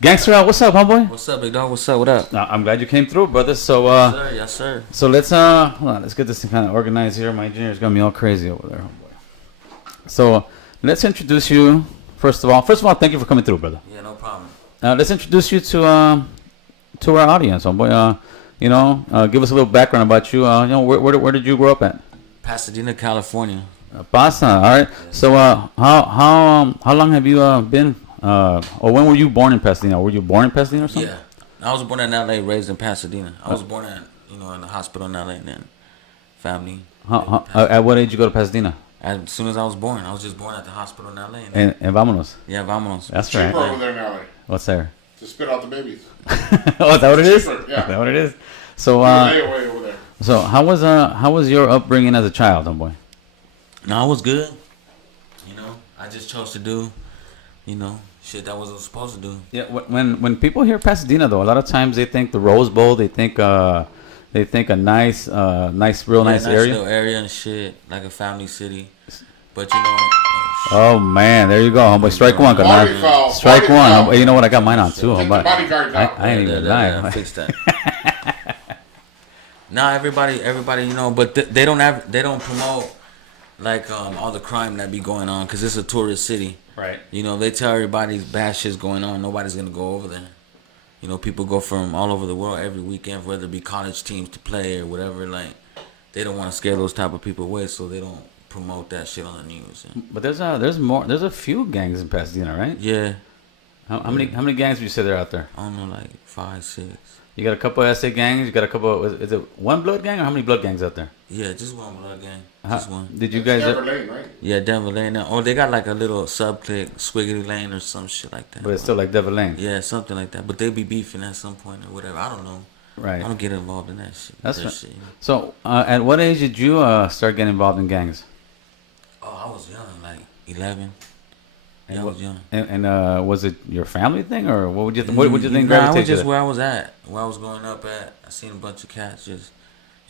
Gangster, what's up, homeboy? What's up, big dog? What's up? What up? I'm glad you came through, brother. So, Yes, sir. Yes, sir. so hold on, let's get this thing kind of organized here. My engineer's got me all crazy over there, homeboy. So, let's introduce you. First of all, thank you for coming through, brother. Yeah, no problem. Let's introduce you to our audience, homeboy. Give us a little background about you. Where did you grow up at? Pasadena, California. Pasadena. All right. So, how long have you been? Or when were you born in Pasadena? Were you born in Pasadena or something? Yeah, I was born in LA, raised in Pasadena. I was born in the hospital in LA, and then family. At what age you go to Pasadena? As soon as I was born, I was just born at the hospital in LA. And vámonos. Yeah, vámonos. That's Cheaper right. over there in LA. What's there? To spit out the babies. Oh, is that what it is? Cheaper, yeah. Is that what it is? So, Way over there. so how was your upbringing as a child, homeboy? No, it was good. I just chose to do, shit that wasn't supposed to do. Yeah. When people hear Pasadena, though, a lot of times they think the Rose Bowl. They think a nice area. Nice little area and shit, like a family city. But Oh man, there you go, homeboy. Strike one, Foul. Strike Party one. foul. Homeboy. You know what? I got mine on too, Take homeboy. the bodyguards out. I ain't even lying. Fix that. Nah, everybody, but they don't promote like all the crime that be going on because it's a tourist city. Right. They tell everybody bad shit's going on. Nobody's gonna go over there. People go from all over the world every weekend, whether it be college teams to play or whatever. Like, they don't want to scare those type of people away, so they don't promote that shit on the news. But there's a few gangs in Pasadena, right? Yeah. How many gangs would you say there out there? I don't know, like 5, 6. You got a couple of SA gangs. You got a couple. Is it one blood gang or how many blood gangs out there? Yeah, just one blood gang. Just one. Did you guys? Denver Lane, right? Yeah, Denver Lane. Oh, they got like a little sub-click, Squiggly Lane or some shit like that. But it's still like Devil Lane. Yeah, something like that. But they be beefing at some point or whatever. I don't know. Right. I don't get involved in that shit. That's right. Shit, So, at what age did you start getting involved in gangs? Oh, I was young, like 11. Yeah, I was young. And was it your family thing, or what would you what would you think Nah, I gravitated was just to? where I was at, where I was growing up at. I seen a bunch of cats just,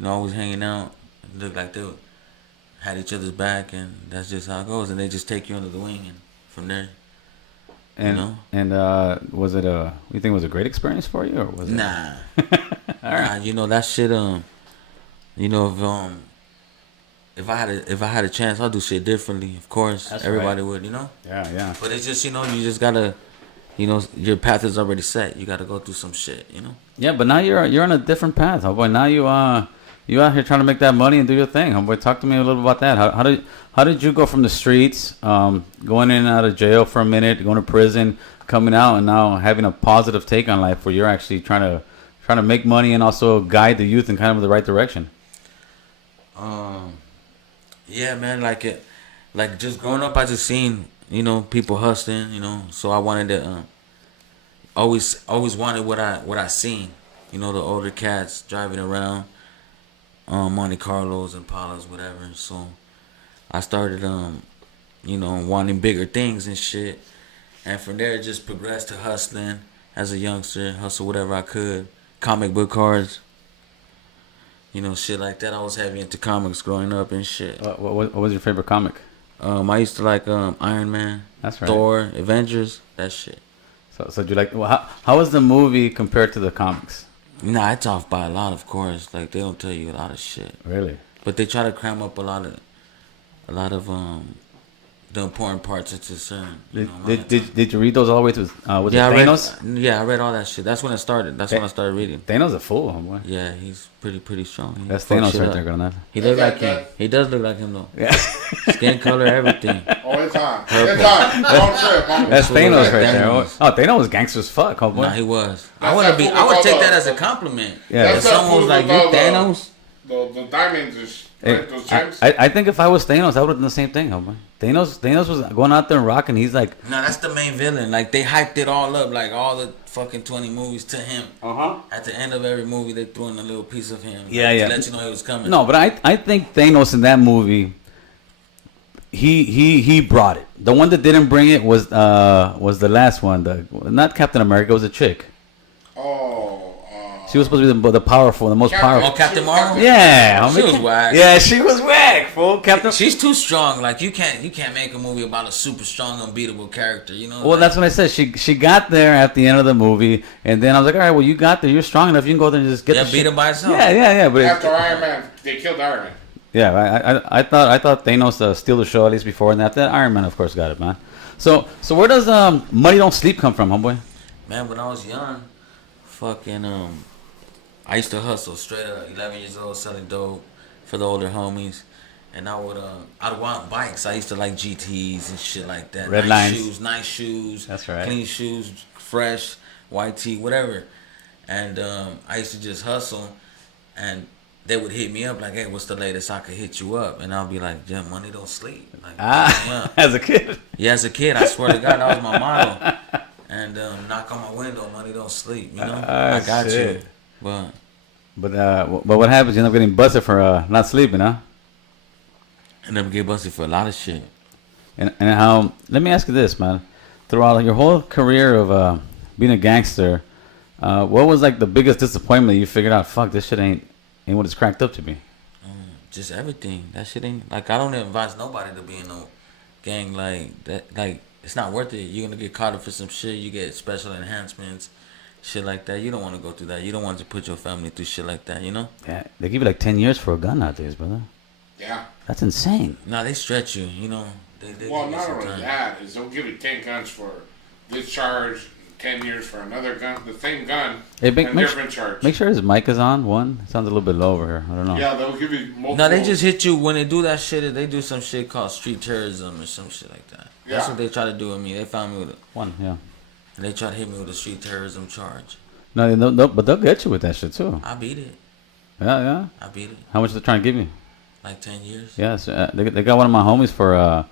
always hanging out. It looked like they had each other's back, and that's just how it goes. And they just take you under the wing, and from there, And was it you think it was a great experience for you, or was it? Nah. All right. Nah, that shit. If I had a chance, I'll do shit differently. Of course, That's everybody right. would, Yeah. But it's just, you just gotta, your path is already set. You gotta go through some shit, Yeah, but now you're on a different path, homeboy. Now you out here trying to make that money and do your thing, homeboy. Talk to me a little about that. How did you go from the streets, going in and out of jail for a minute, going to prison, coming out, and now having a positive take on life where you're actually trying to make money and also guide the youth in kind of the right direction? Yeah, man, like just growing up, I just seen, people hustling, so I wanted to, always wanted what I seen, the older cats driving around, Monte Carlos and Impalas, whatever. So I started, wanting bigger things and shit, and from there it just progressed to hustling as a youngster, hustle whatever I could, comic book cards. Shit like that. I was heavy into comics growing up and shit. What was your favorite comic? I used to like Iron Man, That's right. Thor, Avengers, that shit. So do you like? Well, how was the movie compared to the comics? Nah, it's off by a lot, of course. Like, they don't tell you a lot of shit, Really? but they try to cram up a lot of the important parts into certain. Did you read those all the way to? Was it Thanos? I read all that shit. That's when it started. That's when I started reading. Thanos a fool, homeboy. Yeah, he's pretty strong. He That's fucks Thanos shit right up. there, Granada. He looks like him. He does look like him though. Yeah. Skin color, everything. Oh, it's on. It's on. Don't trip, homie. That's Thanos right there. Thanos. Oh, Thanos was gangster as fuck, homeboy. Nah, he was. That's I that would fool take with that all as a the- compliment. Yeah. If someone was like, "You Thanos," The diamonds is Hey, right, those gems. I think if I was Thanos, I would have done the same thing, homeboy. Thanos was going out there and rocking. He's like, no, that's the main villain. Like, they hyped it all up, like all the fucking 20 movies to him. At the end of every movie, they threw in a little piece of him. Yeah, like, yeah. To let you know he was coming. no, but I think Thanos in that movie, he brought it. The one that didn't bring it was the last one. Not Captain America. It was a chick. Oh, She was supposed to be the powerful, the most powerful. Oh, Captain Marvel. Yeah, homie. She was whack. Yeah, she was whack, fool. Captain. She's too strong. Like you can't make a movie about a super strong, unbeatable character. You know. Well, like, that's what I said. She got there at the end of the movie, and then I was like, all right, well, you got there. You're strong enough. You can go there and just get the beat shit. her by herself. Yeah. But After Iron Man, they killed Iron Man. yeah, I thought Thanos steal the show at least before, and after that, Iron Man, of course, got it, man. So where does Money Don't Sleep come from, homeboy? Man, when I was young, fucking I used to hustle straight up. 11 years old, selling dope for the older homies. And I'd want bikes. I used to like GTs and shit like that. Red lines. Nice shoes. That's right. Clean shoes, fresh, white tee, whatever. And I used to just hustle. And they would hit me up like, hey, what's the latest I could hit you up? And I'll be like, Jim, money don't sleep. Like, As a kid. Yeah, as a kid, I swear to God, that was my motto. And knock on my window, money don't sleep. You know, I got shit. you. But what happens? You end up getting busted for not sleeping, huh? I never get busted for a lot of shit. And how? Let me ask you this, man. Throughout your whole career of being a gangster, what was like the biggest disappointment you figured out? Fuck, this shit ain't what it's cracked up to be. Just everything. That shit ain't like I don't advise nobody to be in no gang like that. Like it's not worth it. You're gonna get caught up for some shit. You get special enhancements, shit like that. You don't want to go through that. You don't want to put your family through shit like that. You know? Yeah, they give you like 10 years for a gun nowadays, brother. Yeah. That's insane. No, they stretch you. You know? They Well, give you not some only time. that, is they'll give you 10 guns for this charge, 10 years for another gun, the same gun, Hey, and different charge. Make sure his mic is on. One it sounds a little bit low over here. I don't know. Yeah, they'll give you multiple. No, they just hit you when they do that shit. They do some shit called street terrorism or some shit like that. That's Yeah. what they try to do with me. They found me with it, One, yeah. and they try to hit me with a street terrorism charge. No, but they'll get you with that shit too. I beat it. Yeah. I beat it. How much they trying to give you? Like 10 years. Yes, they got one of my homies for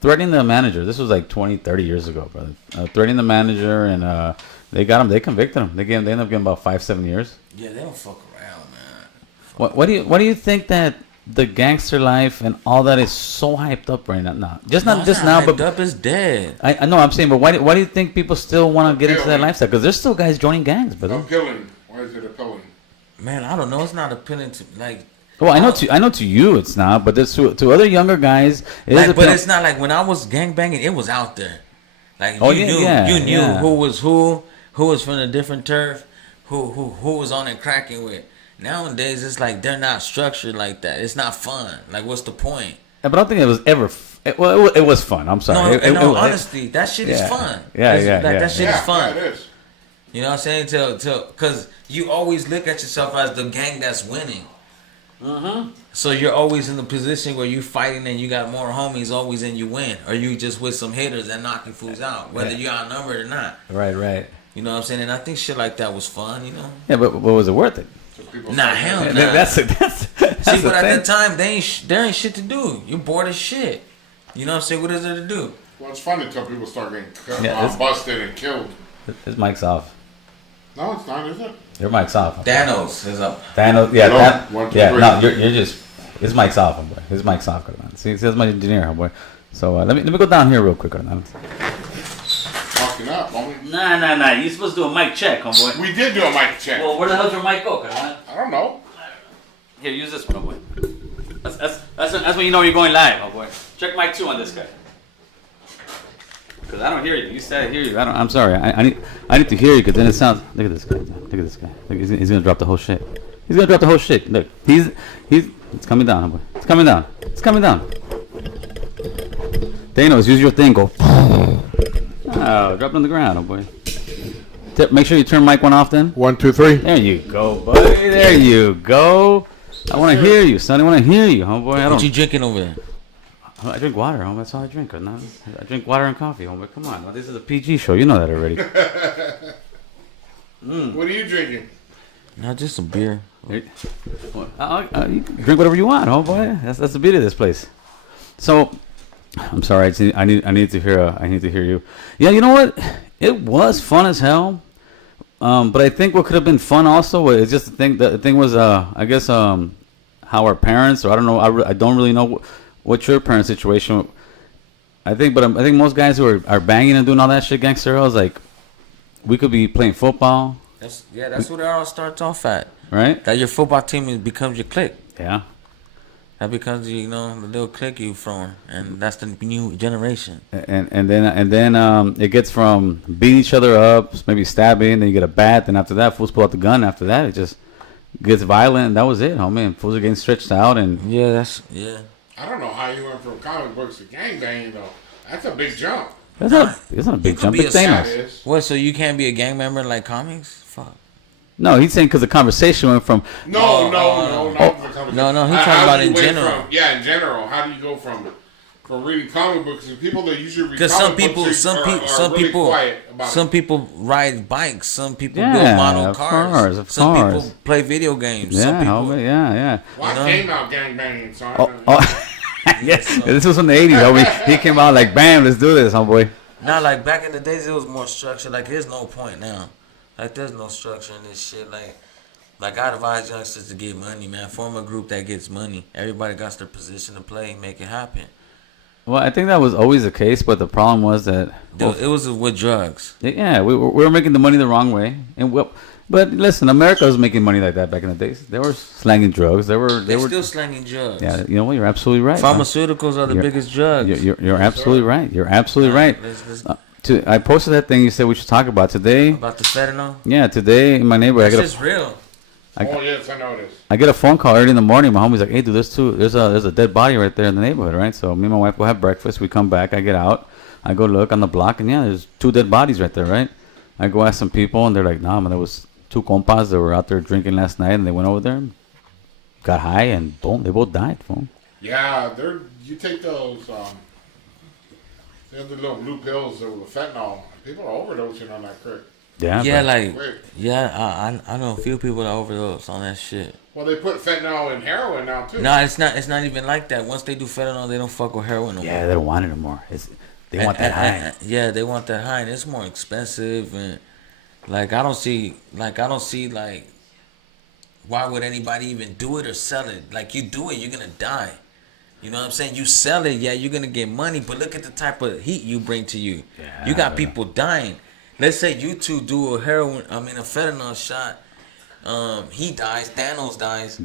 threatening the manager. This was like 20, 30 years ago, brother. Threatening the manager, and they got him. They convicted him. They ended up getting about 5-7 years. Yeah, they don't fuck around, man. What do you think that the gangster life and all that is so hyped up right now? Not now, but up is dead. I know I'm saying, but why do you think people still want to get into that lifestyle? Because there's still guys joining gangs, brother. Appealing. Why is it appealing? Man, I don't know. It's not appealing to like. Well, I know to you it's not, but there's to other younger guys. But it's not like when I was gangbanging, it was out there. Like you knew who was from a different turf, who was on it cracking with. Nowadays, it's like they're not structured like that. It's not fun. Like, what's the point? Yeah, but I don't think it was ever. It was fun. I'm sorry. Honestly, that shit is fun. Yeah. That shit is fun. Yeah, it is. You know what I'm saying? Because you always look at yourself as the gang that's winning. So you're always in the position where you fighting and you got more homies always and you win. Or you just with some hitters that knocking fools out. Whether you're outnumbered or not. Right. You know what I'm saying? And I think shit like that was fun, you know? Yeah, but was it worth it? Nah, hell no. That's See, but at that time, there ain't shit to do. You're bored as shit. You know what I'm saying? What is there to do? Well, it's fun until people start getting busted and killed. His mic's off. No, it's not, is it? Your mic's off. Thanos is up. Thanos, yeah. No, 1, 2, 3. No, you're just. His mic's off, homeboy. His mic's off, man. See, that's my engineer, homeboy. So let me go down here real quick, man. Fucking up, homie. Nah. You're supposed to do a mic check, homeboy. We did do a mic check. Well, where the hell's your mic go, man? I don't know. Here, use this one, homeboy. That's when you know you're going live, homeboy. Check mic 2 on this guy. Because I don't hear you. You said I hear you. I'm sorry. I need to hear you because then it sounds. Look at this guy. Look at this guy. Look, he's gonna drop the whole shit. He's gonna drop the whole shit. Look, it's coming down, homeboy. It's coming down. It's coming down. Thanos, use your thing. Go. Oh, drop it on the ground, homeboy. Make sure you turn mic 1 off then. 1, 2, 3. There you go, buddy. There you go. I want to hear you, son. I want to hear you, homeboy. What you drinking over there? I drink water, homie. That's all I drink. I drink water and coffee, homie. Come on. This is a PG show. You know that already. What are you drinking? Not just some beer. You can drink whatever you want, homeboy. That's the beauty of this place. So, I'm sorry. I need to hear you. Yeah, you know what? It was fun as hell. But I think what could have been fun also is just the thing was I guess how our parents, or I don't know, I don't really know what's your parents' situation. I think most guys who are banging and doing all that shit, gangster, I was like, we could be playing football, That's what it all starts off at. right? That your football team becomes your clique. Yeah. That becomes the little clique you from, and that's the new generation. And then it gets from beating each other up, maybe stabbing, then you get a bat, then after that, fools pull out the gun. After that, it just gets violent, and that was it, homie. And fools are getting stretched out, and Yeah. I don't know how you went from comic books to gangbanging though. That's a big jump. it's not a big could jump. be Big a That Thanos. is. What? So you can't be a gang member like comics? Fuck. No, he's saying because the conversation went from No, not the comic No, book. he's How talking do about you in went general. in general. How do you go from reading comic books and people that usually read Because comic books are really quiet about some it. people ride bikes, some people Yeah, build model of cars, course, of some course. people play video games, some yeah, people. homie, yeah. Well, I came out gangbanging, so I Oh, don't know. yes. This was from the '80s, homie. He came out like, bam, let's do this, homeboy. Not like back in the days, it was more structured. Like there's no point now. Like there's no structure in this shit. Like I advise youngsters to get money, man. Form a group that gets money. Everybody got their position to play, make it happen. Well, I think that was always the case, but the problem was that It was with drugs. yeah, we were making the money the wrong way, and but listen, America was making money like that back in the days. They were slanging drugs. They were Still slanging drugs. Yeah, you know what? You're absolutely right. Pharmaceuticals are the You're- biggest drugs. You're absolutely right. You're absolutely right. Let's- I posted that thing you said we should talk about today. About the fentanyl. Yeah, today in my neighborhood, That's just real. Oh yes, I know this. I get a phone call early in the morning. My homie's like, "Hey, dude, there's a dead body right there in the neighborhood, right?" So me and my wife go have breakfast. We come back. I get out. I go look on the block, and yeah, there's 2 dead bodies right there, right? I go ask some people, and they're like, "Nah, man, there was 2 compas that were out there drinking last night, and they went over there, and got high, and boom, they both died." Boom. Yeah, you take those the other little blue pills that with fentanyl. People are overdosing on that crick. Yeah. Yeah, bro. like Quick. I know a few people that overdose on that shit. Well, they put fentanyl in heroin now too. No, it's not even like that. Once they do fentanyl, they don't fuck with heroin no more. Yeah, they don't want it anymore. They want that high. Yeah, they want that high, and it's more expensive. And like I don't see why would anybody even do it or sell it? Like you do it, you're gonna die. You know what I'm saying? You sell it, yeah, you're gonna get money, but look at the type of heat you bring to you. Yeah, you got people dying. Let's say you two do a fentanyl shot. He dies. Thanos dies.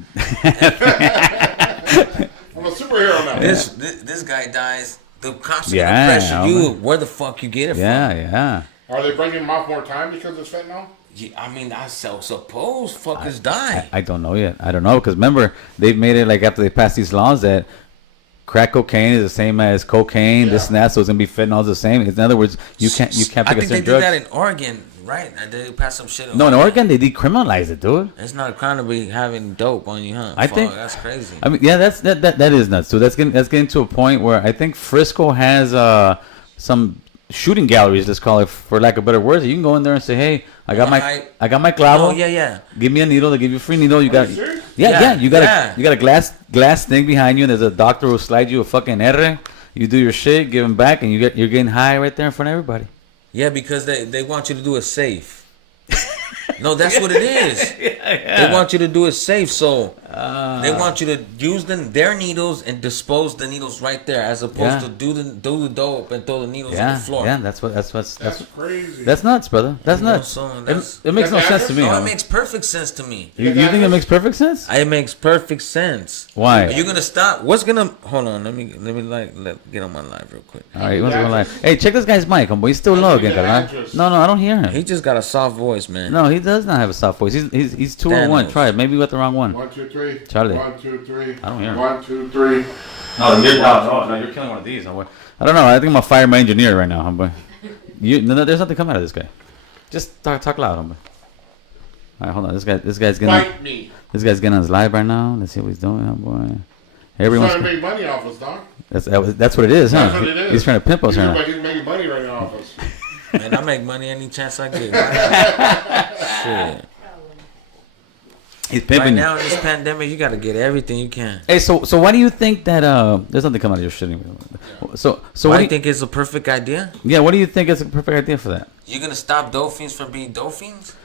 I'm a superhero now. This guy dies. The cops are Yeah, gonna pressure you. man. Where the fuck you get it Yeah, from? yeah. Are they bringing them off more time because it's fentanyl? Yeah, I mean, I suppose fuckers die. I don't know yet. I don't know because remember they've made it like after they passed these laws that crack cocaine is the same as cocaine, this and that, so it's gonna be fentanyl the same. In other words, you can't I pick a think they certain did drug. that in Oregon, right? They passed some shit. No, in Oregon they decriminalized it, dude. It's not a crime to be having dope on you, huh? I Fuck, think that's crazy. I mean, yeah, that is nuts. So that's getting to a point where I think Frisco has some shooting galleries, let's call it, for lack of better words. You can go in there and say, "Hey, I got my clavo. Oh yeah. Give me a needle. They give you a free needle. You got you serious? yeah. You got Yeah. you got a glass thing behind you, and there's a doctor who'll slide you a fucking R. You do your shit, give him back, and you're getting high right there in front of everybody. Yeah, because they want you to do it safe. No, that's what it is. They want you to do it safe, so they want you to use their needles and dispose the needles right there, as opposed to do the dope and throw the needles on the floor. Yeah, that's Crazy. that's nuts, brother. That's You know, nuts. so that's- It makes no That's sense to me. No, it homie. makes perfect sense to me. You think it makes perfect sense? It makes perfect sense. Why? Are you gonna stop? What's gonna? Hold on. Let me get on my live real quick. All right, you want to go live? Hey, check this guy's mic, homeboy. He's still low again, carnal. No, I don't hear him. He just got a soft voice, man. No, he does not have a soft voice. He's 201. Thanos. Try it. Maybe you got the wrong one. 1, 2, 3. Charlie. 1, 2, 3. I don't hear him. 1, 2, 3. No, you're killing one of these, homeboy. I don't know. I think I'm gonna fire my engineer right now, homeboy. There's nothing coming out of this guy. Just talk loud, homeboy. All right, hold on. This guy's getting. Fight me. This guy's getting on his live right now. Let's see what he's doing, homeboy. He's Everyone's. trying to make money off us, dog. That's what it is, huh? That's what it is. He's trying to pimp us He right looks now. like he's making money right now off us. Man, I make money any chance I get. Shit. He's pimping Right you. now in this pandemic, you gotta get everything you can. Hey, so why do you think that there's nothing coming out of your shit anyway? So Why what do do you think it's a perfect idea? yeah, what do you think is a perfect idea for that? You're gonna stop dope fiends from being dope fiends?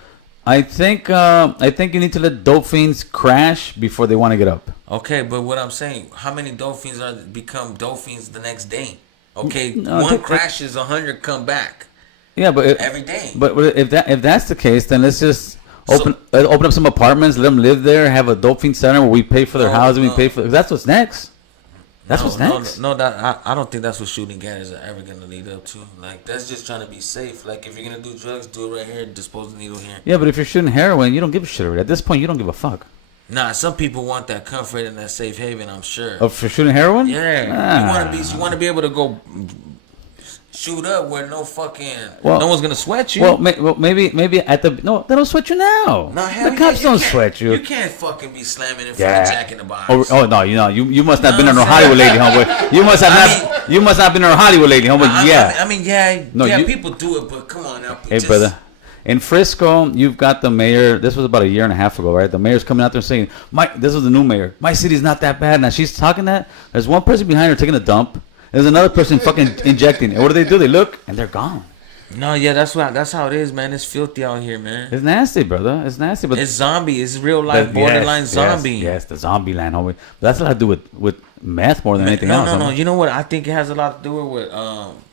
I think you need to let dope fiends crash before they want to get up. Okay, but what I'm saying, how many dope fiends become dope fiends the next day? Okay, No, one crashes, 100 come back. Yeah, but every day. But if that's the case, then let's just open up some apartments, let them live there, have a dope fiend center where we pay for their housing, we pay for. That's what's next. That's what's next. No, that I don't think that's what shooting gangs are ever gonna lead up to. Like that's just trying to be safe. Like if you're gonna do drugs, do it right here. Dispose the needle here. Yeah, but if you're shooting heroin, you don't give a shit already. At this point, you don't give a fuck. Nah, some people want that comfort and that safe haven. I'm sure. Oh, for shooting heroin? Yeah. You want to be able to go shoot up where no one's gonna sweat you. Well, maybe at the they don't sweat you now. No, the cops don't sweat you. You can't fucking be slamming in front of Jack in the Box. Oh no, you must not have been in a Hollywood lady, homeboy. You must not been in a Hollywood lady, homeboy. People do it, but come on now. Hey, brother. In Frisco, you've got the mayor. This was about a year and a half ago, right? The mayor's coming out there saying, this was the new mayor. My city's not that bad. Now she's talking that. There's one person behind her taking a dump. There's another person fucking injecting. And what do? They look and they're gone. No, yeah, that's how it is, man. It's filthy out here, man. It's nasty, brother. It's nasty, but it's zombie. It's real life borderline zombie. Yes, the zombie land, homie. But that's a lot to do with meth more than anything else. No. You know what? I think it has a lot to do with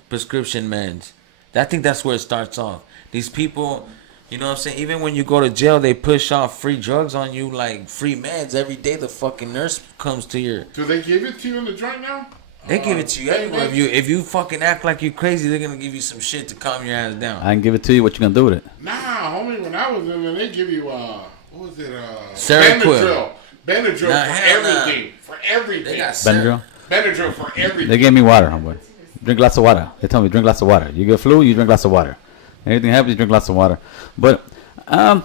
prescription meds. I think that's where it starts off. These people, you know what I'm saying? Even when you go to jail, they push off free drugs on you, like free meds. Every day the fucking nurse comes to your... Do they give it to you in the joint now? They give it to you everywhere. If you fucking act like you crazy, they're going to give you some shit to calm your ass down. I can give it to you. What you going to do with it? Nah, homie, when I was in there, they give you, what was it? Seroquel. Benadryl for everything. For everything. They got Benadryl for everything. They gave me water, homeboy. Drink lots of water. They tell me drink lots of water. You get flu, you drink lots of water. Anything happens, you drink lots of water. But I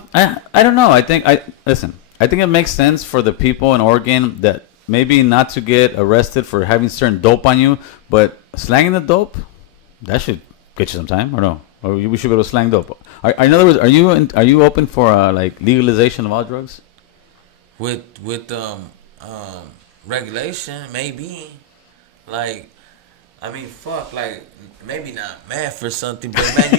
don't know. I think it makes sense for the people in Oregon that maybe not to get arrested for having certain dope on you, but slanging the dope, that should get you some time, or no? Or we should be able to slang dope. In other words, are you open for like legalization of all drugs? With regulation, maybe. Like, I mean, fuck, like maybe not meth or something, but man,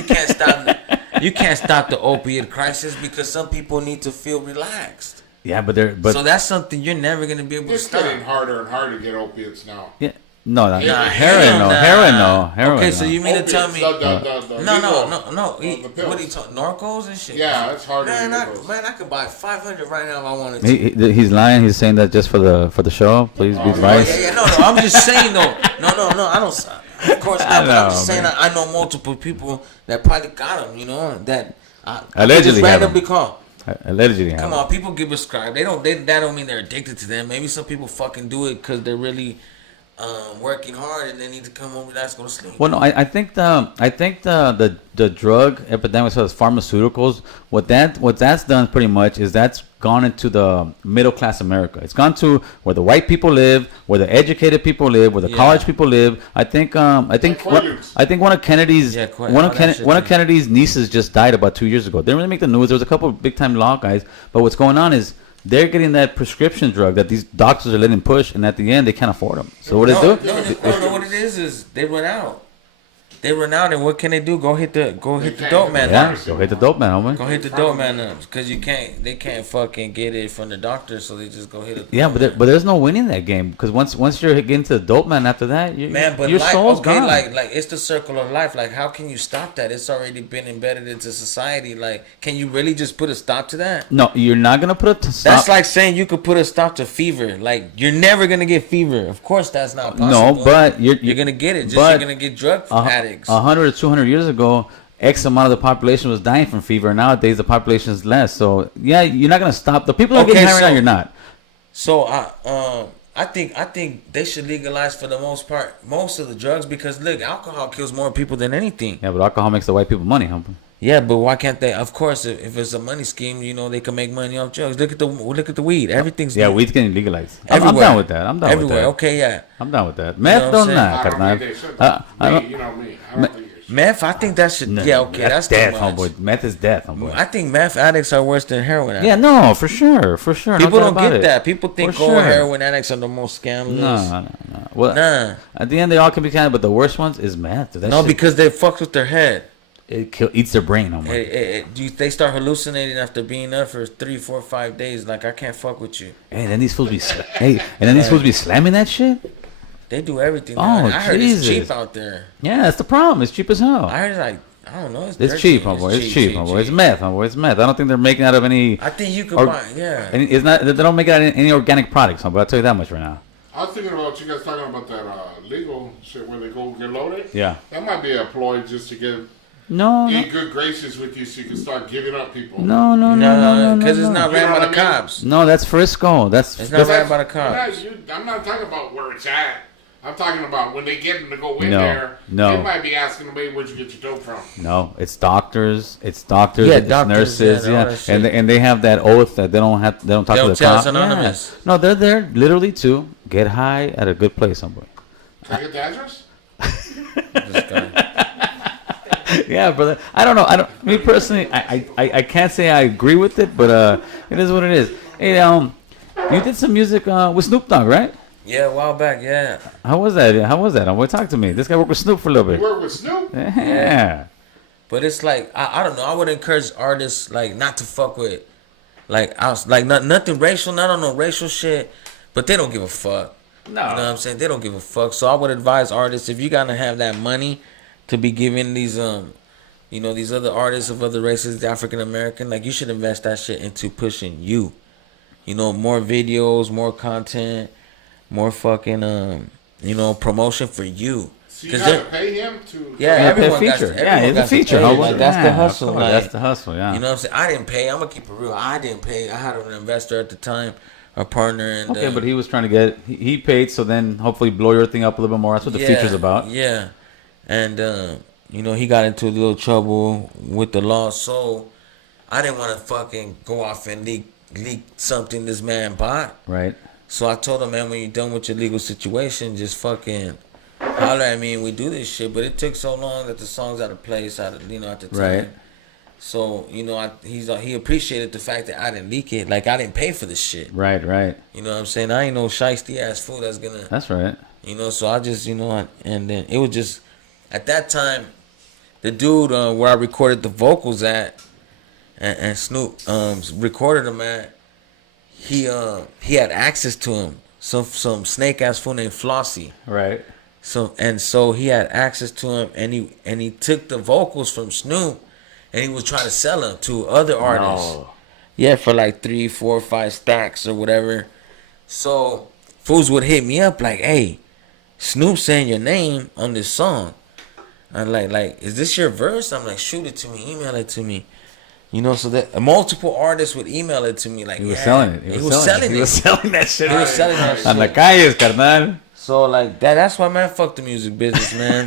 you can't stop the opiate crisis because some people need to feel relaxed. Yeah, but so that's something you're never gonna be able to stop. It's getting harder and harder to get opiates now. Yeah. No, heroin, Heroin. Okay, so you mean to tell me? No. The What are you talking? Narcos and shit. Yeah, it's harder. Man, I could buy 500 right now if I wanted to. He's lying. He's saying that just for the show. Please be nice. Yeah. No. I'm just saying though. No. I don't. Of course not. But I'm just saying I know multiple people that probably got them. You know that allegedly just randomly call. Allegedly. Come on, people get prescribed. That don't mean they're addicted to them. Maybe some people fucking do it because they're really working hard and they need to come over. That's go to sleep. Well, no, I think the drug epidemic, so as pharmaceuticals, what that's done pretty much is that's gone into the middle class America. It's gone to where the white people live, where the educated people live, where the college people live. I think one of Kennedy's Kennedy's nieces just died about 2 years ago. They didn't really make the news. There was a couple of big time law guys, but what's going on is they're getting that prescription drug that these doctors are letting push, and at the end they can't afford them. So what they do? No, what it is they run out. They run out, and what can they do? Go hit the dope man up. Go hit the dope man, homie. Go hit the dope man up, because they can't fucking get it from the doctor, so they just go hit it. Yeah, but there's no winning that game, because once you're getting to the dope man after that, your soul's gone. Like it's the circle of life. Like how can you stop that? It's already been embedded into society. Like can you really just put a stop to that? No, you're not gonna put a stop. That's like saying you could put a stop to fever. Like you're never gonna get fever. Of course, that's not possible. No, but you're gonna get it. You're gonna get drug addicts. 100 or 200 years ago, X amount of the population was dying from fever. Nowadays, the population is less. So, yeah, you're not going to stop. The people that are getting high right now, you're not. So, I think they should legalize for the most part most of the drugs because, look, alcohol kills more people than anything. Yeah, but alcohol makes the white people money, huh? Yeah, but why can't they? Of course, if it's a money scheme, they can make money off drugs. Look at the weed. Everything's weed's getting legalized. I'm down with that. Everywhere. Okay, yeah. I'm down with that. Meth don't Meth, I think that should. That's death, homeboy. Meth is death, homeboy. I think meth addicts are worse than heroin addicts. Yeah, no, for sure. People don't get that. People think heroin addicts are the most scandalous. No. Well, at the end, they all can be kind but the worst ones is meth. Because they fucks with their head. It eats their brain, homeboy. They start hallucinating after being up for 3, 4, 5 days. Like I can't fuck with you. Hey, then these fools be slamming that shit. They do everything. Oh, I heard it's cheap out there. Yeah, that's the problem. It's cheap as hell. I heard it's like I don't know. It's cheap, homeboy. It's cheap, homeboy. It's meth, homeboy. It's meth. I don't think they're making out of any. I think you could buy. Yeah. It's not. They don't make it out of any organic products, homeboy. I'll tell you that much right now. I was thinking about you guys talking about that legal shit where they go get loaded. Yeah. That might be a ploy just to get No. in good graces with you so you can start giving up people. No. Because it's not ran by the cops. No, that's Frisco. It's not ran by the cops. I'm not talking about where it's at. I'm talking about when they get them to go in No, there. no. They might be asking them, "Hey, where'd you get your dope from?" No, it's doctors. It's Yeah, it's doctors, nurses. yeah, and they have that oath that they don't talk to the tell cops. us anonymous. Yeah. No, they're there literally to get high at a good place, homeboy. Can I get the address? This guy. Yeah, brother. I don't know. Me personally, I can't say I agree with it, but it is what it is. Hey, you did some music with Snoop Dogg, right? Yeah, a while back, yeah. How was that? Homeboy, talk to me. This guy worked with Snoop for a little You bit. work with Snoop? Yeah. But it's like I don't know. I would encourage artists like not to fuck with like I was like nothing racial, not on no racial shit. But they don't give a fuck. No. You know what I'm saying? They don't give a fuck. So I would advise artists, if you gotta have that money to be giving these these other artists of other races, the African American, like you should invest that shit into pushing you. You know, more videos, more content, more fucking promotion for you. So you gotta pay him to. Yeah, everyone got to, it's a feature. Like, that's the hustle. Like, that's the hustle. Yeah. You know what I'm saying? I didn't pay. I'm gonna keep it real. I didn't pay. I had an investor at the time, a partner, and okay, but he was trying to get. He paid, so then hopefully blow your thing up a little bit more. That's what the feature's about. Yeah, and he got into a little trouble with the law, so I didn't want to fucking go off and leak something this man bought. Right. So I told him, man, when you're done with your legal situation, just fucking holler at me and we do this shit. But it took so long that the song's out of place, at the time. Right. So he appreciated the fact that I didn't leak it. Like I didn't pay for this shit. Right. You know what I'm saying? I ain't no shiesty ass fool that's gonna. That's right. So I just and then it was just at that time, the dude where I recorded the vocals at, and Snoop recorded them at. He had access to him. Some snake ass fool named Flossie. Right. So he had access to him, and he took the vocals from Snoop, and he was trying to sell them to other artists. No. Yeah, for like 3, 4, 5 stacks or whatever. So fools would hit me up like, "Hey, Snoop saying your name on this song." I'm like, "Is this your verse?" I'm like, "Shoot it to me, email it to me." So that multiple artists would email it to me like, he was selling it. He was selling that shit. He was selling that shit. On the calles, carnal. So like that's why, man, fuck the music business, man.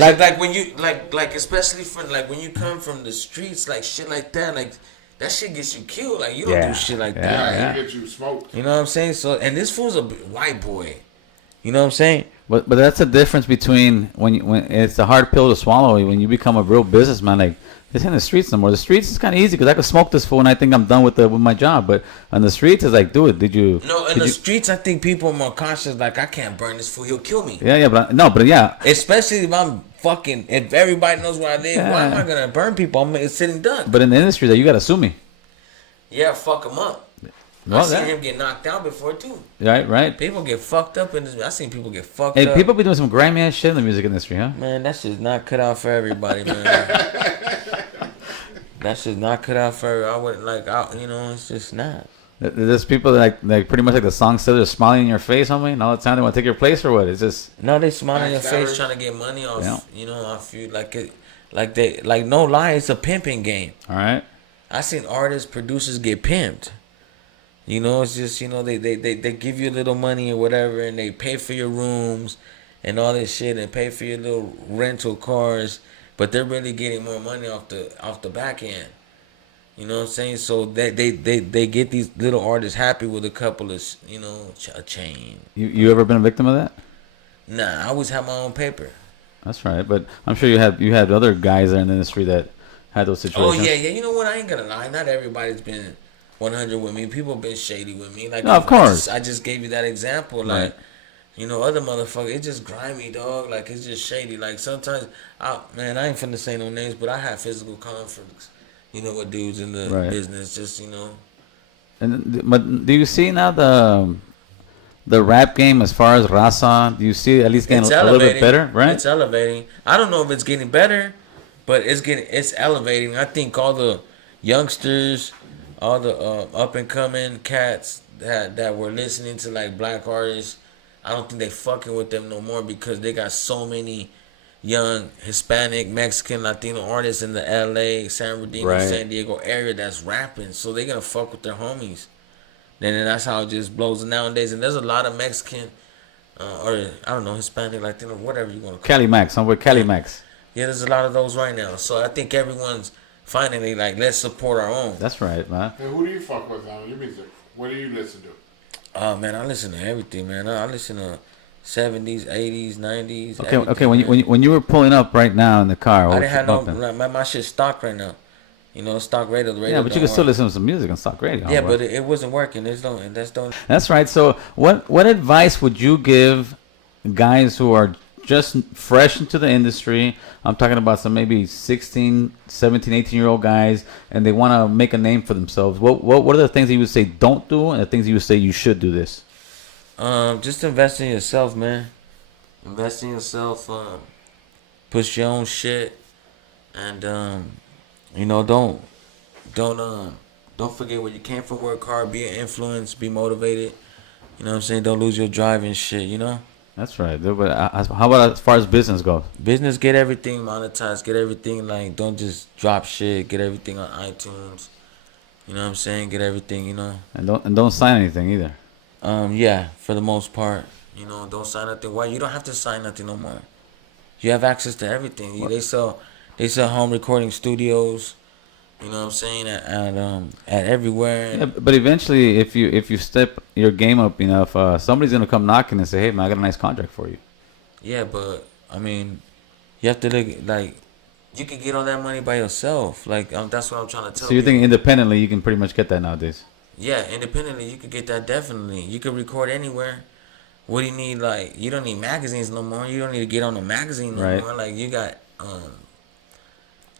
like when you like especially from like when you come from the streets, like shit like that, like that shit gets you killed. Like you don't do shit like that. Yeah, he gets you smoked. You know what I'm saying? So and this fool's a white boy. You know what I'm saying? But that's the difference between when it's a hard pill to swallow when you become a real businessman. Like it's in the streets no more. The streets is kind of easy because I could smoke this fool and I think I'm done with my job. But on the streets, it's like, dude, did you? No, in the streets, I think people are more conscious. Like I can't burn this fool; he'll kill me. Yeah, but yeah. Especially if I'm fucking. If everybody knows where I live, why am I gonna burn people? I'm a sitting duck. But in the industry, that you gotta sue me. Yeah, fuck him up. Well, I seen him get knocked out before too. Right. People get fucked up in this. I seen people get fucked up. Hey, people be doing some grimy ass shit in the music industry, huh? Man, that shit's not cut out for everybody, man. That shit's not cut out for. I wouldn't like. It's just not. There's people that like pretty much like the song says, they're smiling in your face, homie, and all the time they want to take your place or what? It's just no, they smiling in your face trying to get money off. Yeah. Off you like no lie, it's a pimping game. All right. I seen artists, producers get pimped. It's just they give you a little money or whatever, and they pay for your rooms and all this shit, and pay for your little rental cars, but they're really getting more money off the back end. You know what I'm saying? So they get these little artists happy with a couple of a chain. You ever been a victim of that? Nah, I always have my own paper. That's right, but I'm sure you had other guys there in the industry that had those situations. Oh yeah. You know what? I ain't gonna lie. Not everybody's been 100 with me. People been shady with me. Like, no, of course. I just gave you that example. Like, other motherfuckers, it's just grimy, dog. Like, it's just shady. Like, sometimes, I ain't finna say no names, but I have physical conflicts, with dudes in the business, just, And but do you see now the rap game as far as raza? Do you see it at least getting a little bit better, right? It's elevating. I don't know if it's getting better, but it's elevating. I think all the youngsters, all the up and coming cats that were listening to like black artists, I don't think they fucking with them no more because they got so many young Hispanic, Mexican, Latino artists in the LA, San Bernardino, San Diego area that's rapping. So they gonna fuck with their homies. Then that's how it just blows nowadays. And there's a lot of Mexican, or I don't know, Hispanic, Latino, whatever you want to call Cali Max, somewhere Cali Max. Yeah, there's a lot of those right now. So I think everyone's finally like, let's support our own. That's right, man. Hey, who do you fuck with on your music? What do you listen to? Oh man, I listen to everything, man. I listen to 70s, 80s, 90s. Okay, okay. When you were pulling up right now in the car, I didn't have no my shit's stock right now. You know, stock radio. The radio. Yeah, but you can still listen to some music on stock radio. Yeah, but it wasn't working. That's right. So what advice would you give guys who are just fresh into the industry? I'm talking about some maybe 16, 17, 18-year-old guys, and they want to make a name for themselves. What are the things that you would say don't do, and the things you would say you should do this? Just invest in yourself, man. Invest in yourself. Push your own shit, and you know, don't forget where you came from. Work hard, be an influence, be motivated. You know what I'm saying? Don't lose your drive and shit. You know. That's right. But how about as far as business goes? Business, get everything monetized. Get everything, like, don't just drop shit. Get everything on iTunes. You know what I'm saying? Get everything, you know. And don't sign anything either. Yeah, for the most part. You know, don't sign nothing. Why? You don't have to sign nothing no more. You have access to everything. They sell home recording studios. You know what I'm saying? At everywhere. Yeah, but eventually, if you step your game up enough, somebody's gonna come knocking and say, "Hey, man, I got a nice contract for you." Yeah, but I mean, you have to look like you can get all that money by yourself. Like that's what I'm trying to tell. So you think independently you can pretty much get that nowadays? Yeah, independently you could get that definitely. You could record anywhere. What do you need? Like, you don't need magazines no more. You don't need to get on a magazine no more. Like, you got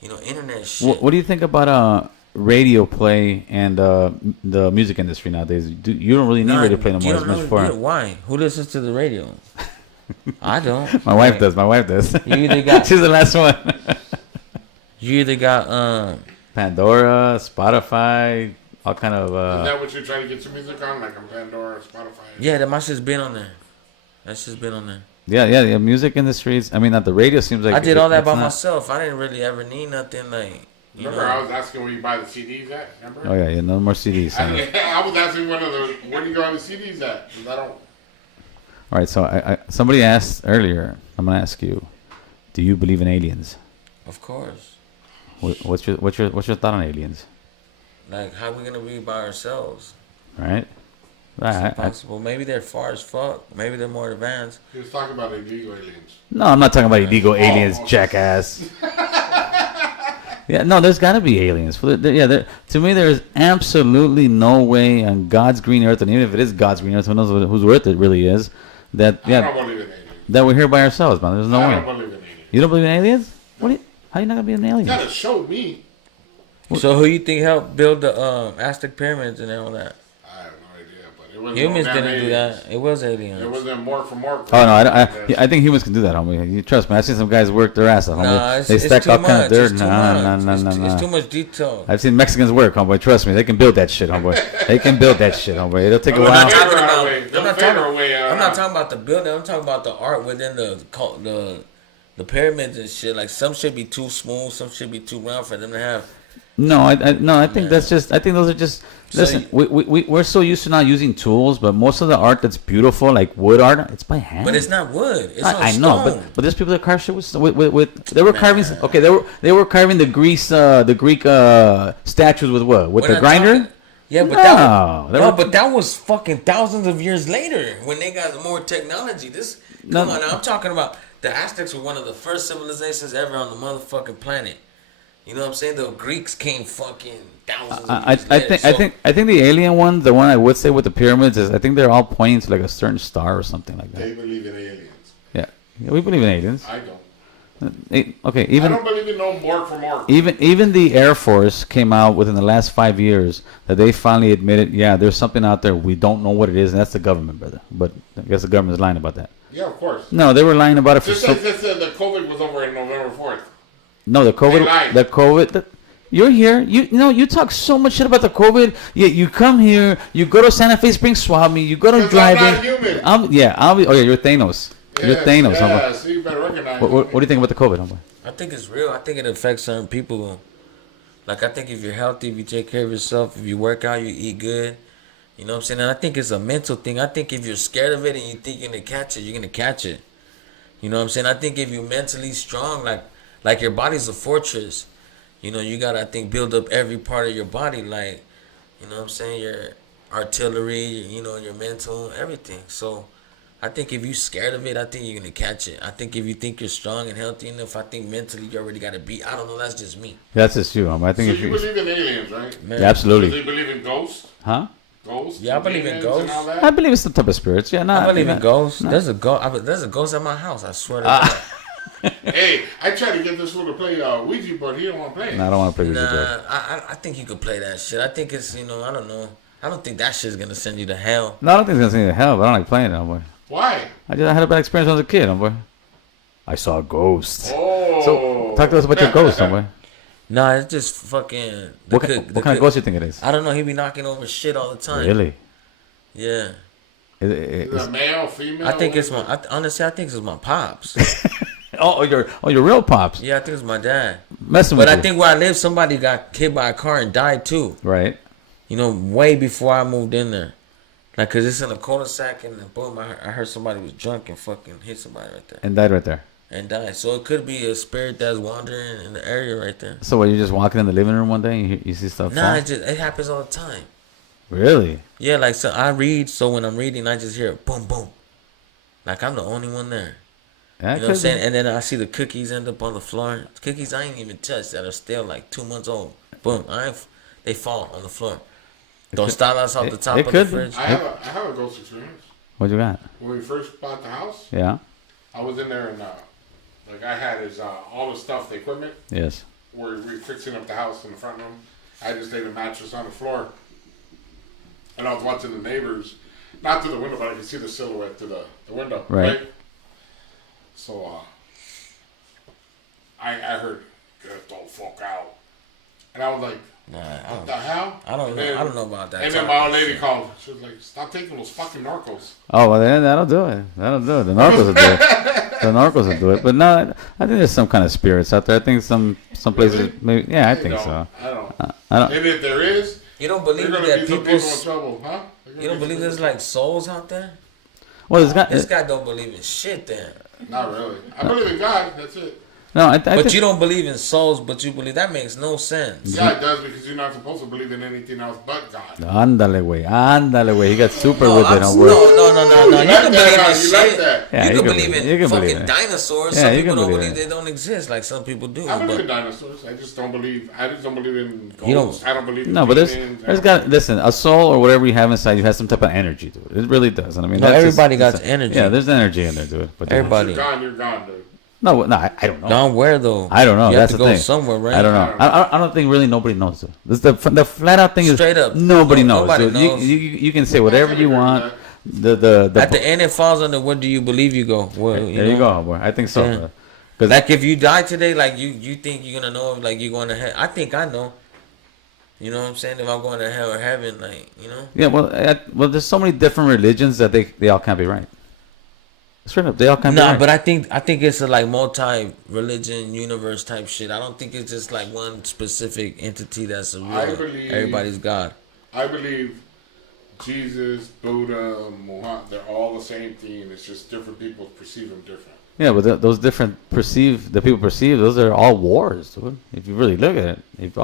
you know, internet shit. What do you think about radio play and the music industry nowadays? You don't really need radio play no more as much for. Why? Who listens to the radio? I don't. My wife does. You either got. She's the last one. You either got Pandora, Spotify, all kind of. Is that what you're trying to get your music on, like on Pandora, Spotify? Yeah, my shit's been on there. That shit's been on there. Yeah. Music industries. I mean, not the radio seems like. I did all that by myself. I didn't really ever need nothing like. Remember, I was asking where you buy the CDs at. Remember? Oh yeah, no more CDs. I was asking where do you go on the CDs at? 'Cause I don't. All right, so somebody asked earlier. I'm gonna ask you, do you believe in aliens? Of course. What's your thought on aliens? Like, how we gonna be by ourselves? Right. It's impossible. Maybe they're far as fuck. Maybe they're more advanced. He was talking about illegal aliens. No, I'm not talking about illegal aliens, jackass. Yeah, no, there's got to be aliens. To me, there's absolutely no way on God's green earth, and even if it is God's green earth, who knows whose earth it really is, I don't believe in aliens. That we're here by ourselves, man. There's no way. I don't believe in aliens. You don't believe in aliens? No. How you not gonna be an alien? You gotta show me. So who you think helped build the Aztec pyramids and all that? I have no idea, but it wasn't. Humans didn't do that. It was aliens. It wasn't more for more. Oh no, I think humans can do that, homie. You trust me. I've seen some guys work their ass off, homie. Nah, they stack all kind of dirt. It's too much detail. I've seen Mexicans work, homeboy. Trust me, they can build that shit, homeboy. They can build that shit, homeboy. It'll take a while. I'm not talking about the building. I'm talking about the art within the pyramids and shit. Like, some should be too smooth, some should be too round for them to have. No, I think that's just. I think those are just. Listen, we're so used to not using tools, but most of the art that's beautiful, like wood art, it's by hand. But it's not wood. It's I stone. know, but there's people that carve shit with they were carving. Okay, they were carving the Greek statues with what? With the grinder. Yeah, but but that was fucking thousands of years later when they got more technology. Come on now, I'm talking about the Aztecs were one of the first civilizations ever on the motherfucking planet. You know what I'm saying? The Greeks came fucking thousands of years later. I think the alien one, the one I would say with the pyramids, is I think they're all pointing to like a certain star or something like that. They believe in aliens. Yeah, we believe in aliens. I don't. Okay, I even don't believe in no mark for mark. even the Air Force came out within the last 5 years that they finally admitted, yeah, there's something out there we don't know what it is, and that's the government, brother. But I guess the government's lying about that. Yeah, of course. No, they were lying about it for. Just said the COVID was over in November 4th. No, the They lied. COVID. You're here. You talk so much shit about the COVID. You come here. You go to Santa Fe Springs, swab me. You go to drive I'm not human. I'll be. Oh yeah, you're Thanos. You're Thanos. Yeah, so you better recognize What do you think about the COVID, homeboy? I think it's real. I think it affects certain people. Like, I think if you're healthy, if you take care of yourself, if you work out, you eat good. You know what I'm saying? And I think it's a mental thing. I think if you're scared of it and you think you're going to catch it, you're going to catch it. You know what I'm saying? I think if you're mentally strong, like your body's a fortress. You know, you got to, I think, build up every part of your body. Like, you know what I'm saying? Your artillery, you know, your mental, everything. So I think if you're scared of it, I think you're going to catch it. I think if you think you're strong and healthy enough, I think mentally you already got to be. I don't know. That's just me. That's just you, homeboy. I think So if you believe in aliens, right? Man. Yeah, absolutely. Do you believe in ghosts? Huh? Ghosts? Yeah, I believe in demons and ghosts. all that? I believe it's some type of spirits. Yeah, I believe in ghosts. No. There's a ghost at my house. I swear to God. Hey, I tried to get this fool to play Ouija board. He don't want to play it. No, I don't want to play with you, Nah, bro. I think you could play that shit. I think it's, you know, I don't know. I don't think that shit's gonna send you to hell. No, I don't think it's gonna send you to hell, but I don't like playing it, homeboy. Why? I had a bad experience when I was a kid, homeboy. I saw a ghost. Oh. So talk to us about your ghost, homeboy. Nah, it's just fucking. What kind of ghost you think it is? I don't know. He be knocking over shit all the time. Really? Yeah. Is it male, female? I think it's what is my. Honestly, I think it's my pops. your real pops. Yeah, I think it's my dad. Messing But with I you. think where I live, somebody got hit by a car and died too. Right. You know, way before I moved in there. Like, cause it's in a cul-de-sac and then boom, I heard somebody was drunk and fucking hit somebody right there. And died right there. And died. So it could be a spirit that's wandering in the area right there. So what, you're just walking in the living room one day and you see stuff Nah, fall? it happens all the time. Really? Yeah, like, so I read, so when I'm reading, I just hear boom, boom. Like, I'm the only one there. Yeah, You know what I'm saying? And then I see the cookies end up on the floor. Cookies I ain't even touched that are still like 2 months old. Boom. They fall on the floor. Tostadas off the top it of could the be. fridge. I have a ghost experience. What you got? When we first bought the house, Yeah. I was in there and like I had his all the stuff, the equipment. Yes. We're fixing up the house in the front room. I just laid a mattress on the floor, and I was watching the neighbors, not through the window, but I could see the silhouette through the window. Right. So I heard, "Get the fuck out," and I was like, Nah, "What the hell?" I don't know. And I don't know about that. And then my old lady called. She was like, "Stop taking those fucking narcos." Oh, well, then that'll do it. That'll do it. The narcos will do it. The narcos will do it. But no, I think there's some kind of spirits out there. I think some places, Really? maybe. Yeah, I I think don't. so. I don't. I don't. And if there is, You don't there's believe gonna that be some people. people in trouble, huh? You don't believe there's like souls out there? Well, this guy. This guy don't believe in shit then. Not really. I believe in God. That's it. No, I But think, you don't believe in souls, but you believe that makes no sense. Yeah, it does because you're not supposed to believe in anything else but God. Ándale, güey. He got super No, with it, no, homeboy. no. You can believe in You like shit. that? Yeah, You can believe in you can believe fucking it. dinosaurs. Yeah, Some you people can don't believe believe it. they don't exist, like some people do. I believe in But dinosaurs. I just don't believe. I just don't believe in You don't- ghosts. I don't believe in No, but demons. there's got listen, a soul or whatever you have inside you has some type of energy to it. It really does. And I mean, No, that's everybody just, got energy. Yeah, there's energy in there, dude. But Everybody. You're gone. You're gone, dude. No, I don't know. down where though? I don't know. You That's have to the go thing. somewhere, right? I don't know. I don't think really nobody knows. It. This the flat out thing is Straight up. Nobody knows. Nobody dude. knows. You can say whatever you want. The At the end, it falls under what do you believe you go. Well, there you go, boy. I think so. Yeah. Bro. 'Cause Like if you die today, like you think you're gonna know if like you're going to hell. I think I know. You know what I'm saying? If I'm going to hell or heaven, like, you know. yeah, well, there's so many different religions that they all can't be right. Straight up, they all can't be Nah, right. but I think it's a like multi-religion universe type shit. I don't think it's just like one specific entity that's a real. believe- Everybody's God. I believe Jesus, Buddha, Muhammad, they're all the same thing. It's just different people perceive them different. Yeah, but those different the people perceive, those are all wars, dude. If you really look at it, if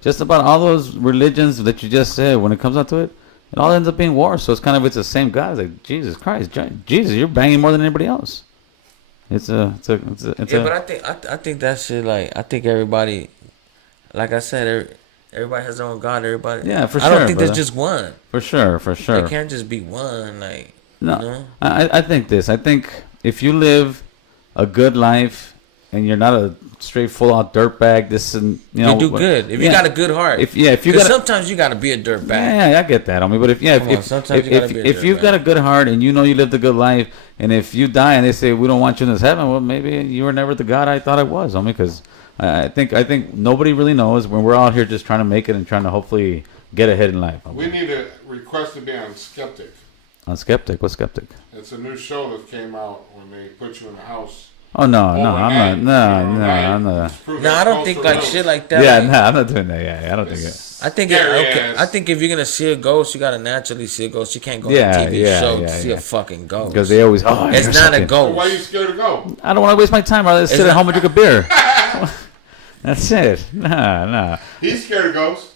just about all those religions that you just said, when it comes out to it, it all ends up being wars. So it's the same guy. It's like Jesus Christ, Jesus, you're banging more than anybody else. But I think that shit, like, I think everybody, like I said, everybody has their own God. Everybody. Yeah, for I don't sure, think brother. there's just one. For sure. It can't just be one. Like, No, you know? I think this. I think if you live a good life and you're not a straight full out dirtbag, this and you know, do good if you got a good heart. If you got, sometimes you got to be a dirtbag. Yeah, I get that, homie. But if you've got a good heart and you know you lived a good life, and if you die and they say we don't want you in this heaven, well, maybe you were never the God I thought I was, homie. Because I think nobody really knows when we're out here just trying to make it and trying to hopefully get ahead in life. Homie. We need a request to be on Skeptic. On Skeptic, what's Skeptic? It's a new show that came out when they put you in the house. Oh no, I'm not. No, I don't think like shit like that. Yeah, no, I'm not doing that. Yeah, I don't think it. I think if you're gonna see a ghost, you gotta naturally see a ghost. You can't go on a TV show to see a fucking ghost. Because they always, it's not a ghost. So why are you scared to go? I don't want to waste my time. I'd rather sit at home and drink a beer. That's it. Nah. He's scared of ghosts.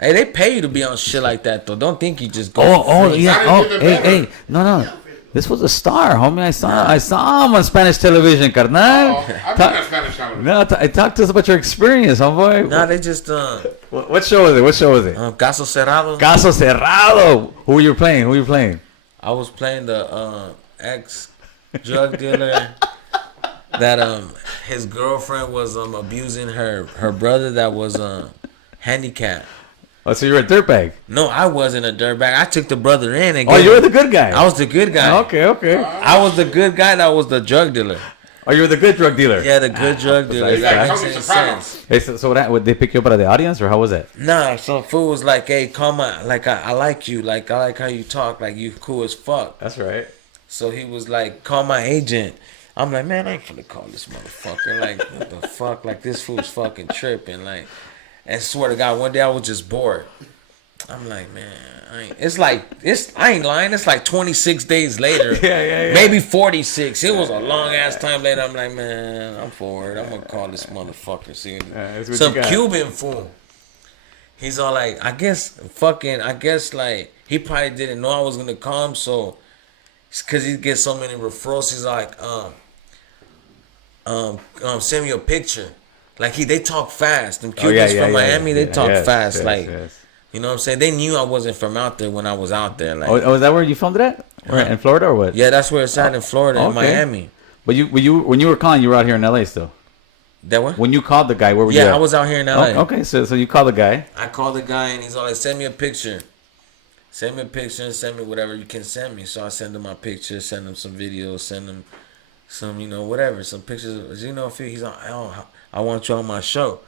Hey, they pay you to be on shit like that though. Don't think you just go. Hey, no. This was a star, homie. I saw him on Spanish television, carnal. I've been on Spanish television. No, talk to us about your experience, homeboy. Nah, they just What show was it? Caso Cerrado. Caso Cerrado. Who were you playing? I was playing the ex drug dealer that his girlfriend was abusing her brother that was handicapped. Oh, so you're a dirtbag? No, I wasn't a dirtbag. I took the brother in and you were the good guy. I was the good guy. Okay. I was the good guy that was the drug dealer. Oh, you were the good drug dealer? Yeah, the good drug dealer. That makes any sense. Hey, so would they pick you up out of the audience, or how was that? Nah, some fool was like, hey, come on. Like, I like you. Like, I like how you talk. Like, you cool as fuck. That's right. So he was like, call my agent. I'm like, man, I ain't finna call this motherfucker. Like, what the fuck? Like, this fool's fucking tripping. Like, and swear to God, one day I was just bored. I'm like, man, I ain't lying. It's like 26 days later. Yeah. Maybe 46. It was a long ass time later. I'm like, man, I'm forward. I'm gonna call this motherfucker. See, some Cuban fool. He's all like, I guess like he probably didn't know I was gonna call him, so because he gets so many referrals. He's like, send me a picture. Like they talk fast. Them Cubans from Miami, they talk fast. You know what I'm saying? They knew I wasn't from out there when I was out there. Like, is that where you filmed it at? Or in Florida or what? Yeah, that's where it's at in Florida, in Miami. But when you were calling, you were out here in LA still. That what? When you called the guy, where were you? Yeah, I was out here in LA. Okay, so you called the guy. I called the guy and he's all like, send me a picture. Send me whatever you can send me. So I send him my pictures, send him some videos, send him some, whatever, some pictures. He's like, oh, I want you on my show.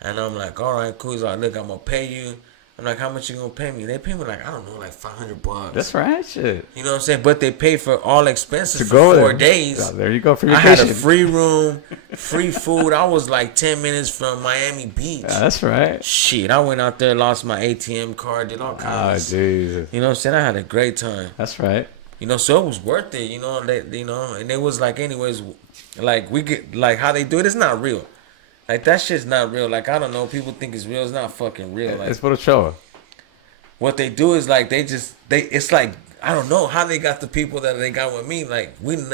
And I'm like, all right, cool. He's like, look, I'm going to pay you. I'm like, how much you going to pay me? They pay me like, I don't know, like $500. That's right, shit. You know what I'm saying? But they pay for all expenses for 4 days. Oh, there you go for your I had a free room, free food. I was like 10 minutes from Miami Beach. That's right. Shit, I went out there, lost my ATM card, did all kinds. Oh, Jesus. You know what I'm saying? I had a great time. That's right. So it was worth it, and it was like, anyways, like we get, like how they do it, it's not real. Like that shit's not real. Like, I don't know, people think it's real. It's not fucking real. Like, it's for the show. What they do is like it's like, I don't know how they got the people that they got with me. Like we didn't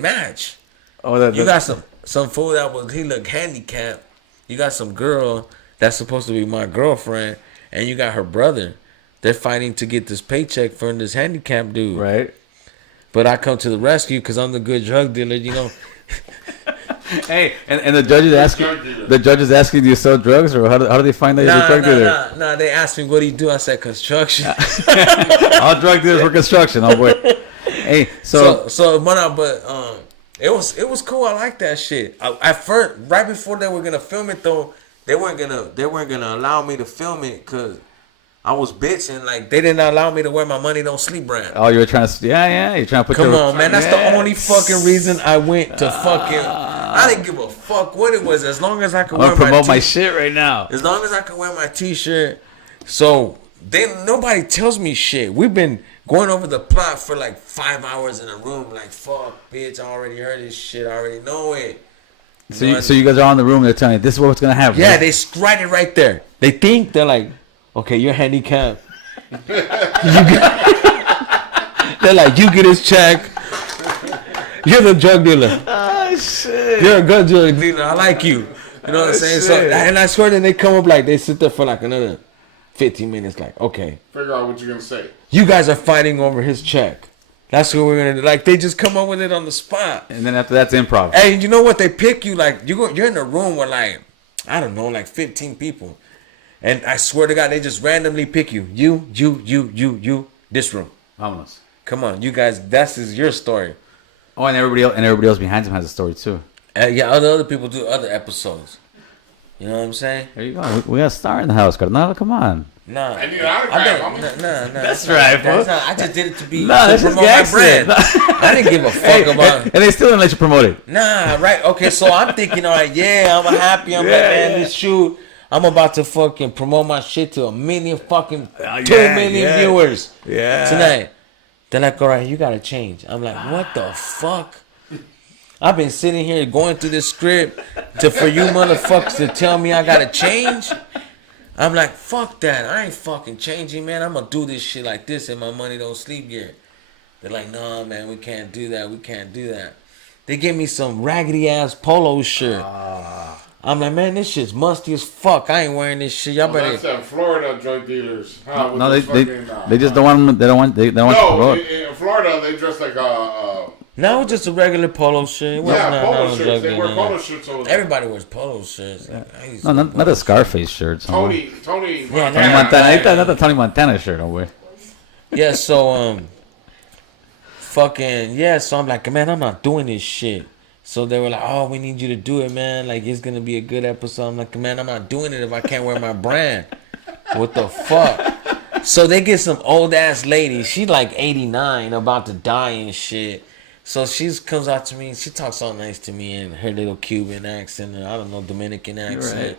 match. Oh, you got some fool that he looked handicapped. You got some girl that's supposed to be my girlfriend, and you got her brother. They're fighting to get this paycheck from this handicapped dude. Right. But I come to the rescue because I'm the good drug dealer, Hey, and the judges asking, do you sell drugs, or how do they find that you're a drug dealer? Nah, they asked me, what do you do? I said, construction. All drug dealers for construction, oh boy. Hey, it was cool. I like that shit. At first, right before they were gonna film it though, they weren't gonna allow me to film it because I was bitching. Like, they didn't allow me to wear my money don't sleep brand. Oh, you were trying to, you're trying to put. Come on, man. That's the only fucking reason I went to fucking. I didn't give a fuck what it was, as long as I could wear my promote my shit right now. As long as I could wear my t-shirt. So then nobody tells me shit. We've been going over the plot for like 5 hours in a room. Like, fuck, bitch, I already heard this shit. I already know it. So you guys are on the room. They're telling you this is what's gonna happen. Yeah, they write it right there. They're like, okay, you're handicapped. They're like, you get his check. You're the drug dealer. Oh, shit. You're a good drug dealer. I like you. You know what I'm saying? So, and I swear that they come up like, they sit there for like another 15 minutes like, okay. Figure out what you're going to say. You guys are fighting over his check. That's what we're gonna do. Like they just come up with it on the spot. And then after that's improv. Hey, you know what? They pick you like you're in a room with like I don't know, like 15 people, and I swear to God, they just randomly pick you. You. This room. Vámonos. Come on, you guys. That's is your story. Oh, and everybody else behind him has a story too. Yeah, other people do other episodes. You know what I'm saying? There you go. We got a star in the house, Carnal. Come on. Nah, I need an autograph, homie. nah. That's right, bro. I just did it to be Nah, to this is promote my Gangster. brand. I didn't give a fuck about. And they still didn't let you promote it. Nah, right? Okay, so I'm thinking, all right, yeah, I'm happy. I'm like, man, this shoot. I'm about to fucking promote my shit to 1 million fucking 2 million viewers tonight. They're like, all right, you gotta change. I'm like, what the fuck? I've been sitting here going through this script for you motherfuckers to tell me I gotta change. I'm like, fuck that. I ain't fucking changing, man. I'm gonna do this shit like this and my money don't sleep here. They're like, no, man, we can't do that. We can't do that. They give me some raggedy ass polo shirt. I'm like, man, this shit's musty as fuck. I ain't wearing this shit. Y'all better. That's Florida drug dealers. Huh, No, they just don't want them. They don't want you to promote. In Florida, they dress like No, it's just a regular polo shirt. It wasn't polo no shirts. drug They wear dealer. polo shirts over there. Everybody wears polo shirts. Like, I used No, to not wear the Scarface shirt. Tony Yeah, Tony no. Montana. Not the Tony Montana shirt. Don't wear. Yeah, so fucking yeah. So I'm like, man, I'm not doing this shit. So they were like, oh, we need you to do it, man. Like it's gonna be a good episode. I'm like, man, I'm not doing it if I can't wear my brand. What the fuck? So they get some old ass lady. She like 89, about to die and shit. So she comes out to me. She talks all nice to me in her little Cuban accent, or I don't know, Dominican accent,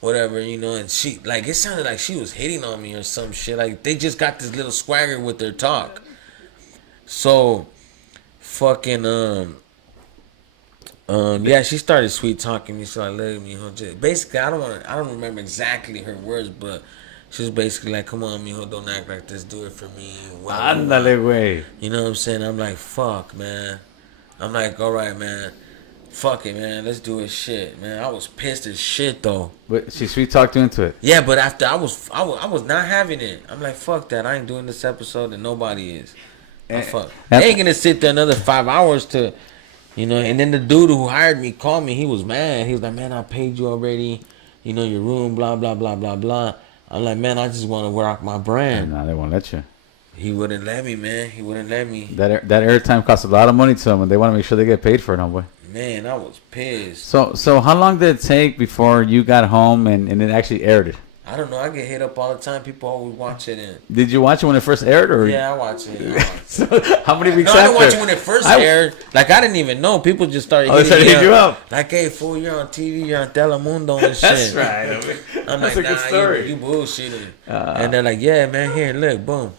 whatever, you know. And she like it sounded like she was hitting on me or some shit. Like they just got this little swagger with their talk. So, fucking yeah, she started sweet talking me. So I looked at me, just basically I don't remember exactly her words, but she was basically like, come on, mijo, don't act like this, do it for me. Ándale, güey. You know what I'm saying? I'm like, fuck, man. I'm like, all right, man. Fuck it, man. Let's do it, shit, man. I was pissed as shit though. But she sweet talked you into it. Yeah, but after I was not having it. I'm like, fuck that. I ain't doing this episode, and nobody is. Fuck. They ain't gonna sit there another 5 hours to, you know. And then the dude who hired me called me. He was mad. He was like, man, I paid you already. You know, your room, blah blah blah blah blah. I'm like, man, I just want to rock my brand. Nah, they won't let you. He wouldn't let me, man. He wouldn't let me. That airtime costs a lot of money to them, and they want to make sure they get paid for it, homeboy. Man, I was pissed. So how long did it take before you got home and it actually aired it? I don't know. I get hit up all the time. People always watch it. And Did you watch it when it first aired, or? yeah, I watch it. So how many weeks No, I after? didn't watch it when it first aired. Like, I didn't even know. People just started Oh, they started hitting you up. Like, hey, fool, you're on TV. You're on Telemundo and shit. That's right. I'm That's like, a good story. You bullshitting. And they're like, yeah, man, here, look, boom.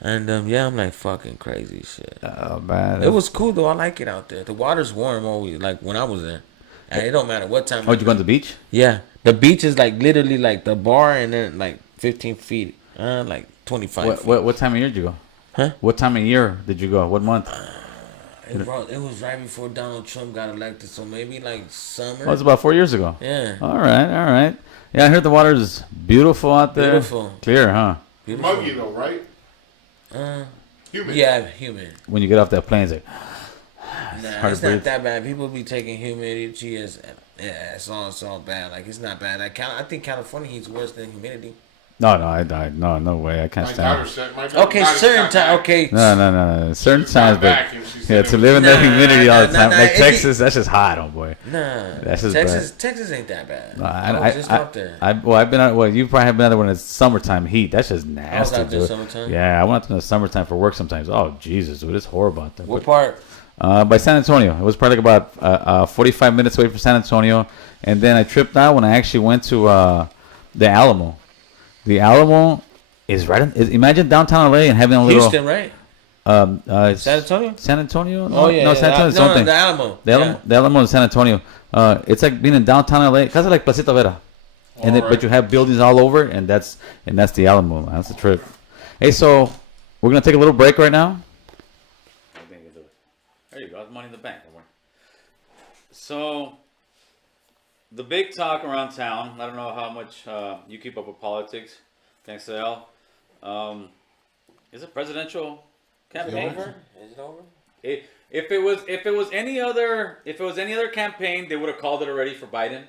And, yeah, I'm like, fucking crazy shit. Oh, man. It was cool, though. I like it out there. The water's warm always, like, when I was there. And it don't matter what time. Oh, did you go on the beach? Yeah. The beach is, like, literally, like, the bar and then, like, 15 feet. Like, 25 feet. What time of year did you go? Huh? What time of year did you go? What month? It was right before Donald Trump got elected, so maybe, like, summer. Oh, it was about 4 years ago. Yeah. All right. Yeah, I heard the water is beautiful out there. Beautiful. Clear, huh? Beautiful. Muggy though, right? Humid. Yeah, humid. When you get off that plane, it's like... Nah, hard it's to not breathe. that bad. People be taking humidity as, yeah, it's all bad. Like, it's not bad. I think California heat's worse than humidity. No, no way. I can't My stand daughter it. said, Okay, certain time. Okay. No. Certain times, but back and she said yeah, it to was- live in that humidity all the nah, time, nah, like it Texas, that's just hot, oh boy. Nah, That's just Texas ain't that bad. No, I was just out there. I've been out. Well, you probably have been out there when it's summertime heat. That's just nasty, out there dude. summertime? Yeah, I went out there in the summertime for work sometimes. Oh Jesus, dude, it's horrible out there. What part? By San Antonio. It was probably like about 45 minutes away from San Antonio, and then I tripped out when I actually went to the Alamo. The Alamo is right. Imagine downtown LA and having a little Houston, right? San Antonio? San Antonio? Oh, yeah. San Antonio is No, something. the Alamo. The Alamo in San Antonio. It's like being in downtown LA. Cause like Placita Vera, and but you have buildings all over, and that's the Alamo. That's the trip. Hey, so we're gonna take a little break right now. There you go. That's money in the bank. So the big talk around town. I don't know how much you keep up with politics. Thanks to Al. Is it presidential campaign. Is it over? If it was any other campaign, they would have called it already for Biden.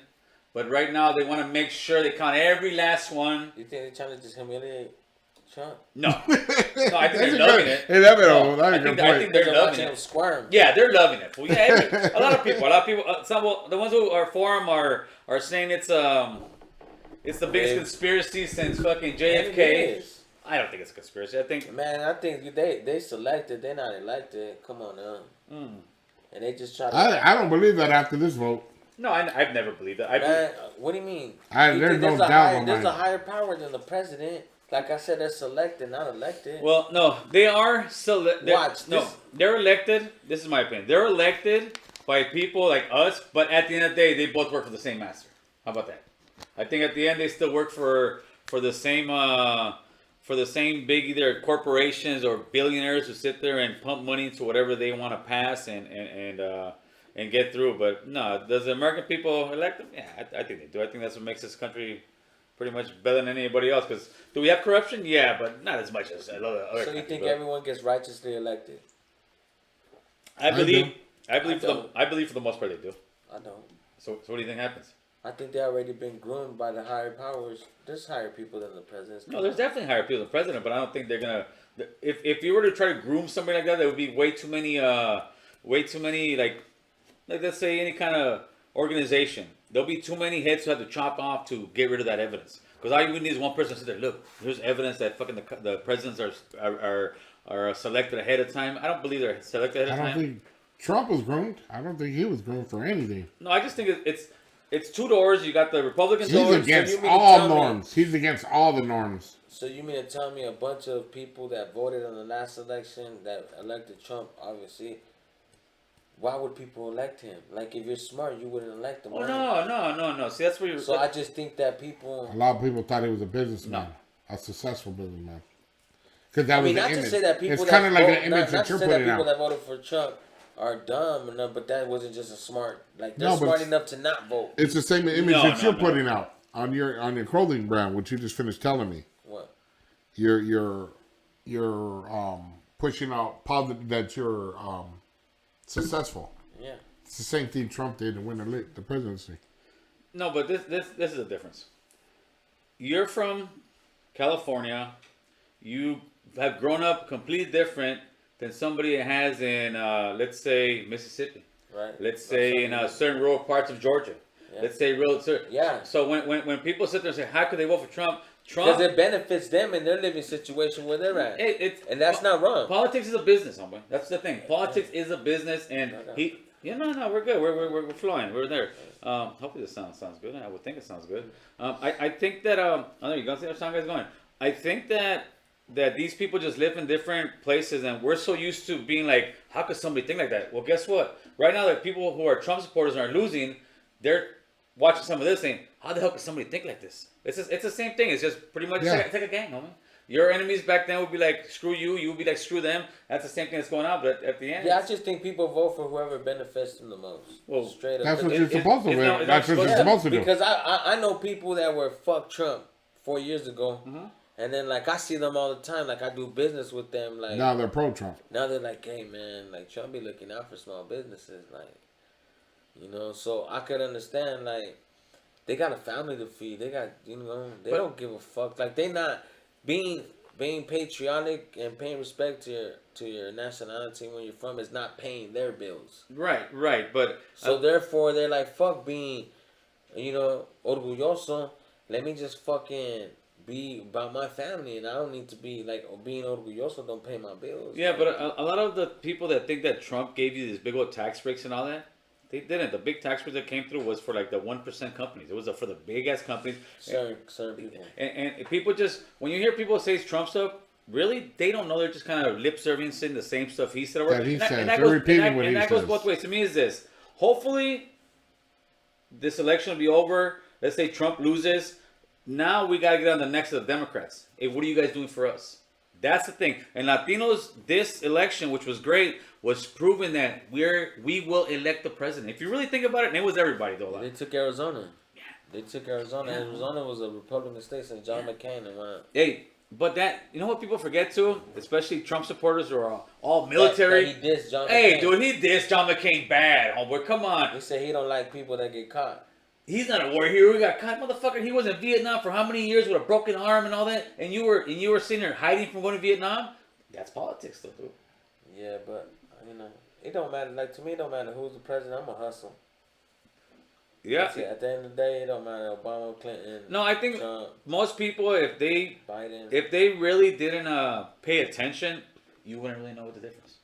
But right now, they want to make sure they count every last one. You think they're trying to just humiliate Trump? No, I think they're loving it. Inevitable. No, I think they're loving it. Squirm. Yeah, they're loving it. Well, yeah, a lot of people. The ones who are for him are saying it's the biggest conspiracy since fucking JFK. I don't think it's a conspiracy. I think they selected. They're not elected. Come on now. And they just try to. I don't believe that after this vote. No, I've never believed that. What do you mean? There's no doubt on there's a higher power than the president. Like I said, they're selected, not elected. Well, no, they are selected. Watch. They're elected. This is my opinion. They're elected by people like us, but at the end of the day, they both work for the same master. How about that? I think at the end they still work for the same big either corporations or billionaires who sit there and pump money into whatever they want to pass and get through. But no, does the American people elect them? Yeah, I think they do. I think that's what makes this country pretty much better than anybody else. Because do we have corruption? Yeah, but not as much as other countries. So you think everyone gets righteously elected? I believe for the most part they do. I don't. So what do you think happens? I think they already been groomed by the higher powers. There's higher people than the president. No, there's definitely higher people than the president, but I don't think they're gonna. If you were to try to groom somebody like that, there would be way too many like let's say any kind of organization. There'll be too many heads to have to chop off to get rid of that evidence. Because all you need is one person to sit there. Look, here's evidence that fucking the presidents are selected ahead of time. I don't believe they're selected ahead of time. I don't think Trump was groomed. I don't think he was groomed for anything. No, I just think it's two doors. You got the Republican doors. He's against all norms. He's against all the norms. So you mean to tell me a bunch of people that voted in the last election that elected Trump, obviously, why would people elect him? Like, if you're smart, you wouldn't elect him. Oh, no. See, that's where you're... So I just think that people... A lot of people thought he was a businessman. No. A successful businessman. Because that was the image. To say that people it's kind of like an image that you're putting out. People that voted for Trump are dumb, but that wasn't just a smart... Like, they're smart enough to not vote. It's the same image that you're putting out on your clothing brand, which you just finished telling me. What? You're pushing out positive that you're... successful. Yeah. It's the same thing Trump did to win the presidency. No, but this is a difference. You're from California. You have grown up completely different than somebody has in, let's say, Mississippi. Right. Let's say in certain rural parts of Georgia. Yeah. Let's say Yeah. So when people sit there and say, how could they vote for Trump? Because it benefits them in their living situation where they're at. And that's not wrong. Politics is a business, homeboy. That's the thing. Politics is a business, and we're good. We're flowing. We're there. Hopefully this sounds good. I would think it sounds good. I think that I know you gonna see how the sound guy's going. I think that these people just live in different places, and we're so used to being like, how could somebody think like that? Well, guess what? Right now, the people who are Trump supporters and are losing, they're watching some of this saying, how the hell could somebody think like this? It's the same thing. It's just pretty much it's like a gang, homie. Your enemies back then would be like, screw you. You would be like, screw them. That's the same thing that's going on. But at the end... Yeah, I just think people vote for whoever benefits them the most. Well, straight up. That's what you're supposed to do. That's what you're supposed to do. Because I know people that were fuck Trump 4 years ago. Mm-hmm. And then, like, I see them all the time. Like, I do business with them. Like, now they're pro-Trump. Now they're like, hey, man, like, Trump be looking out for small businesses. Like, you know, so I could understand, like, they got a family to feed. They got, they don't give a fuck. Like, they not being patriotic and paying respect to your nationality when you're from is not paying their bills. Right. But so therefore, they're like, fuck being, orgulloso. Let me just fucking be about my family, and I don't need to be like being orgulloso. Don't pay my bills. Yeah, but a lot of the people that think that Trump gave you these big old tax breaks and all that. They didn't. The big tax breaks that came through was for like the 1% companies. It was for the big ass companies. Certain people. And people just, when you hear people say Trump stuff, really, they don't know. They're just kind of lip serving, saying the same stuff he said. That he says. They're repeating what he says. And that goes both ways. To me, is this. Hopefully, this election will be over. Let's say Trump loses. Now we got to get on the necks of the Democrats. Hey, what are you guys doing for us? That's the thing. And Latinos, this election, which was great, was proving that we will elect the president. If you really think about it, and it was everybody though. They took Arizona. Yeah. They took Arizona. Yeah. Arizona was a Republican state since John McCain and went. Hey, But that, you know what people forget too, especially Trump supporters who are all military. That he dissed John Hey, McCain. dude, he dissed John McCain bad, homeboy. Come on. He said he don't like people that get caught. He's not a war hero. He got caught, motherfucker. He was in Vietnam for how many years with a broken arm and all that, and you were sitting there hiding from going to Vietnam. That's politics, though, dude. Yeah, but it don't matter. Like to me, it don't matter who's the president. I'm gonna hustle. Yeah. At the end of the day, it don't matter Obama, Clinton. No, I think Trump, most people, Biden. if they really didn't pay attention, you wouldn't really know what the difference.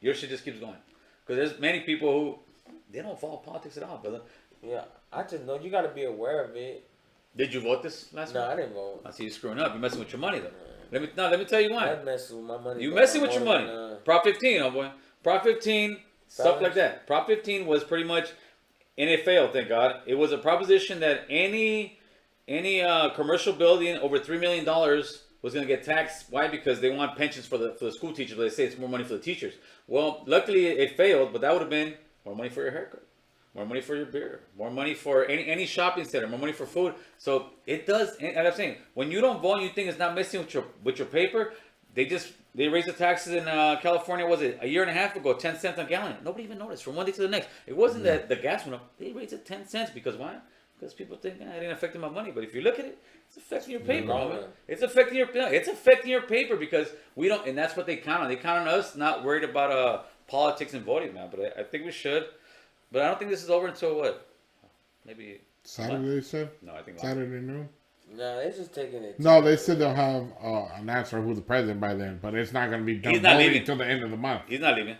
Your shit just keeps going, because there's many people who they don't follow politics at all, brother. Yeah, I just know you got to be aware of it. Did you vote this last No, week? I didn't vote. I see you screwing up. You're messing with your money, though. Let me tell you why. I'm messing with my money. You but messing I'm with your more money. than, Prop 15, boy. Prop 15, stuff Fellas. like that. Prop 15 was pretty much, and it failed, thank God. It was a proposition that any commercial building over $3 million was going to get taxed. Why? Because they want pensions for the school teachers. But they say it's more money for the teachers. Well, luckily it failed, but that would have been more money for your haircut, more money for your beer, more money for any shopping center, more money for food. So it does. And I'm saying, when you don't vote, and you think it's not messing with your paper. They raised the taxes in California. Was it a year and a half ago? 10 cents a gallon. Nobody even noticed from one day to the next. It wasn't that the gas went up. They raised it 10 cents because why? Because people think it didn't affect my money. But if you look at it, it's affecting your paper. Yeah. It's affecting your paper because we don't. And that's what they count on. They count on us not worried about politics and voting, man. But I think we should. But I don't think this is over until what? Maybe Saturday, they said? no. I think Saturday noon? No, they're just taking it. No, they said they'll have an answer who's the president by then, but it's not going to be done He's not voting leaving. until the end of the month. he's not leaving.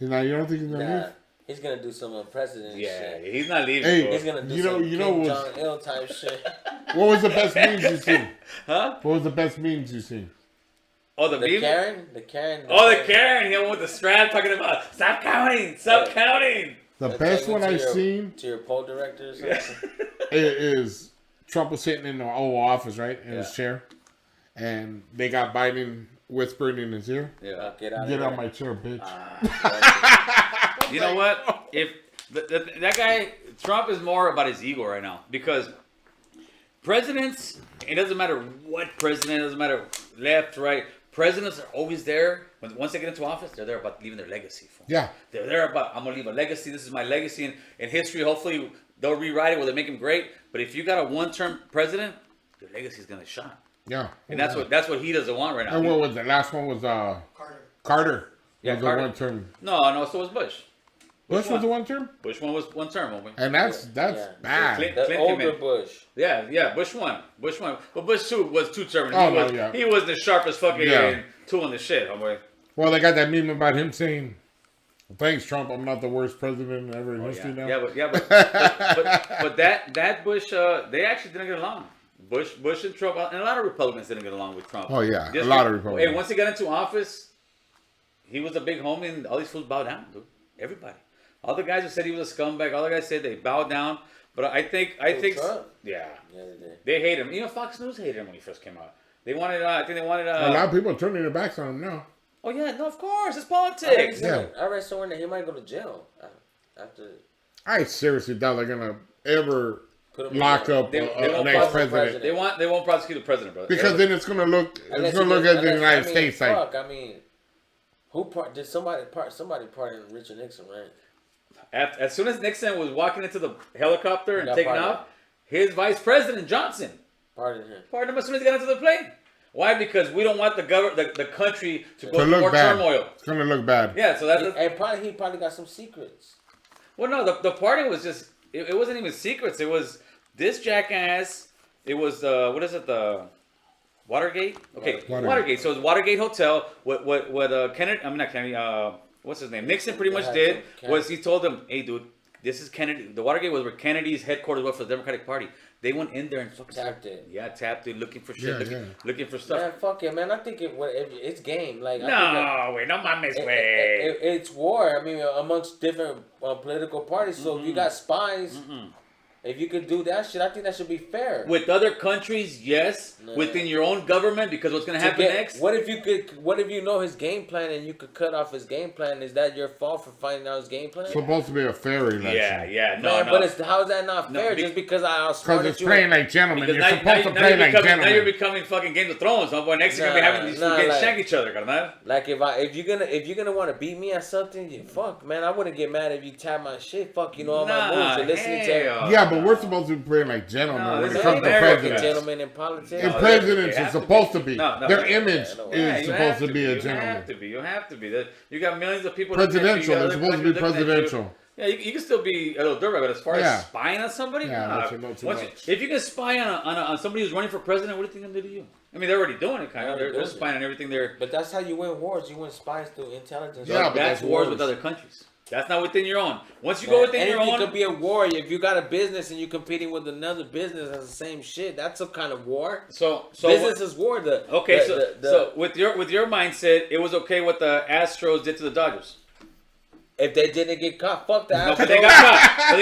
You don't think he's going to Nah, leave? he's gonna do some president Yeah, shit. he's not leaving. Hey, bro. He's gonna do You know- some you know Kim what's- Jong-il type shit. What was the best memes you seen? Huh? What was the best memes you seen? Oh, the The meme? Karen. Oh, the Karen. He went with the strap talking about stop counting, stop counting. The They're best taking one to I've your- seen to your poll director or something. is Trump was sitting in the Oval Office, right, in his Yeah. chair, and they got Biden whispering in his ear, Yeah. Get out of "Get here. out my chair, bitch." You know what? If that guy Trump is more about his ego right now because presidents. It doesn't matter what president. It doesn't matter left, right. Presidents are always there. Once they get into office, they're there about leaving their legacy. Yeah. They're there about, I'm going to leave a legacy. This is my legacy in history. Hopefully, they'll rewrite it. Will they make him great? But if you got a one-term president, your legacy is going to shine. Yeah. And that's what he doesn't want right now. And what was the last one? Was Carter. Yeah, was Carter. the one term. No, so was Bush. Bush was the one term, Bush one was one term, homie. and that's Yeah. bad. Clinton- The older Clinton, man. Bush. Yeah, Bush won. But Bush 2 was 2 term. Oh, no, yeah. He was the sharpest fucking Yeah. tool in the shit, homeboy. Well, they got that meme about him saying, "Thanks, Trump. I'm not the worst president ever in history now." But that Bush, they actually didn't get along. Bush and Trump, and a lot of Republicans didn't get along with Trump. Oh, yeah, a lot of Republicans. Hey, once he got into office, he was a big homie, and all these fools bowed down, dude. Everybody, all the guys who said he was a scumbag, all the guys said they bowed down. But I think, Trump? yeah, Yeah, they did. they hate him. Even Fox News hated him when he first came out. They wanted, I think they wanted. A lot of people are turning their backs on him now. Oh yeah, no, of course, it's I read politics. somewhere- I read somewhere that he might go to jail after. I seriously doubt they're gonna ever Put him in lock jail. up They a won't next prosecute president They won't prosecute the president, brother. because then it's gonna look Unless at the United States like. fuck, I mean, did somebody pardon Richard Nixon, right? As soon as Nixon was walking into the helicopter and got taking pardoned. off, his vice president Johnson Pardon him. pardoned him as soon as he got into the plane. Why? Because we don't want the country to go To through look more bad. turmoil. It's gonna look bad. Yeah, so that's He probably got some secrets. well, no, the party was just it wasn't even secrets. It was this jackass. It was what is it, the Watergate? Okay, Watergate. So it was Watergate Hotel. What Kennedy? I mean not Kennedy. What's his name? Nixon pretty much did was he told them, "Hey, dude, this is Kennedy. The Watergate was where Kennedy's headquarters was for the Democratic Party. They went in there and fucking Tapped it. Yeah, tapped it, looking for shit, Yeah, looking for stuff. Man, fuck it, man. I think it's game. Like No, wait, no mames, way. it's war. I mean, amongst different political parties. So if you got spies, If you could do that shit, I think that should be fair. With other countries, yes. Nah. Within your own government, because what's gonna happen next? What if you know his game plan and you could cut off his game plan? Is that your fault for finding out his game plan? It's supposed to be a fair election. No. But how is that not fair? Just because I outsmarted Because it's you. playing like gentlemen. Because You're supposed to play like gentlemen. Now you're becoming fucking Game of Thrones, huh? Boy, next you're gonna be having these get shank each other, carnal. Like if you're gonna want to beat me at something, fuck, man, I wouldn't get mad if you tap my shit. Fuck, you know all my moves. You're listening to. Yeah, but we're supposed to be playing like gentlemen when it this comes is to America. presidents. Gentlemen in politics. In presidents, it's supposed to be. No, Their image no, is supposed to be a You gentleman. have to be. You got millions of people. Presidential. They're It's supposed to be presidential. Yeah, you can still be a little dirtbag, but as far as spying on somebody, not too much. If you can spy on somebody who's running for president, what do you think they're gonna do to you? I mean, they're already doing it, kind of. They're spying on everything there. But that's how you win wars. You win spies through intelligence. Yeah, But that's wars with other countries. That's not within your own. Once you go within your own, anything could be a war. If you got a business and you're competing with another business that's the same shit, that's a kind of war. So business is war. So with your mindset, it was okay what the Astros did to the Dodgers. If they didn't get caught, fuck that. No, but they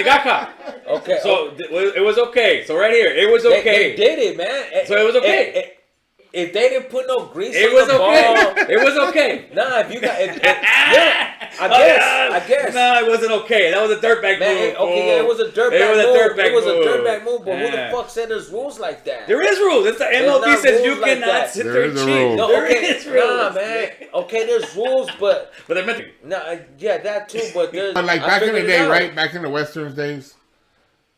got caught. Okay. So it was okay. So right here, it was okay. They did it, man. So it was okay. If they didn't put no grease It on was the okay. ball, It was okay. nah. If you got, yeah, I guess. No, it wasn't okay. That was a dirtbag move. Okay, it was a dirtbag move. It was a dirtbag move. But who the fuck said there's rules like that? There is rules. It's the MLB says you like cannot that. sit There there is and a cheat. rule. No, There okay, is rules. nah, man. Okay, there's rules, but they're meant to be. nah, yeah, that too. But there's, But like I back in the figured it day, out. right? Back in the Westerns days,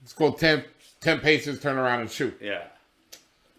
it's called 10 paces, turn around and shoot. Yeah,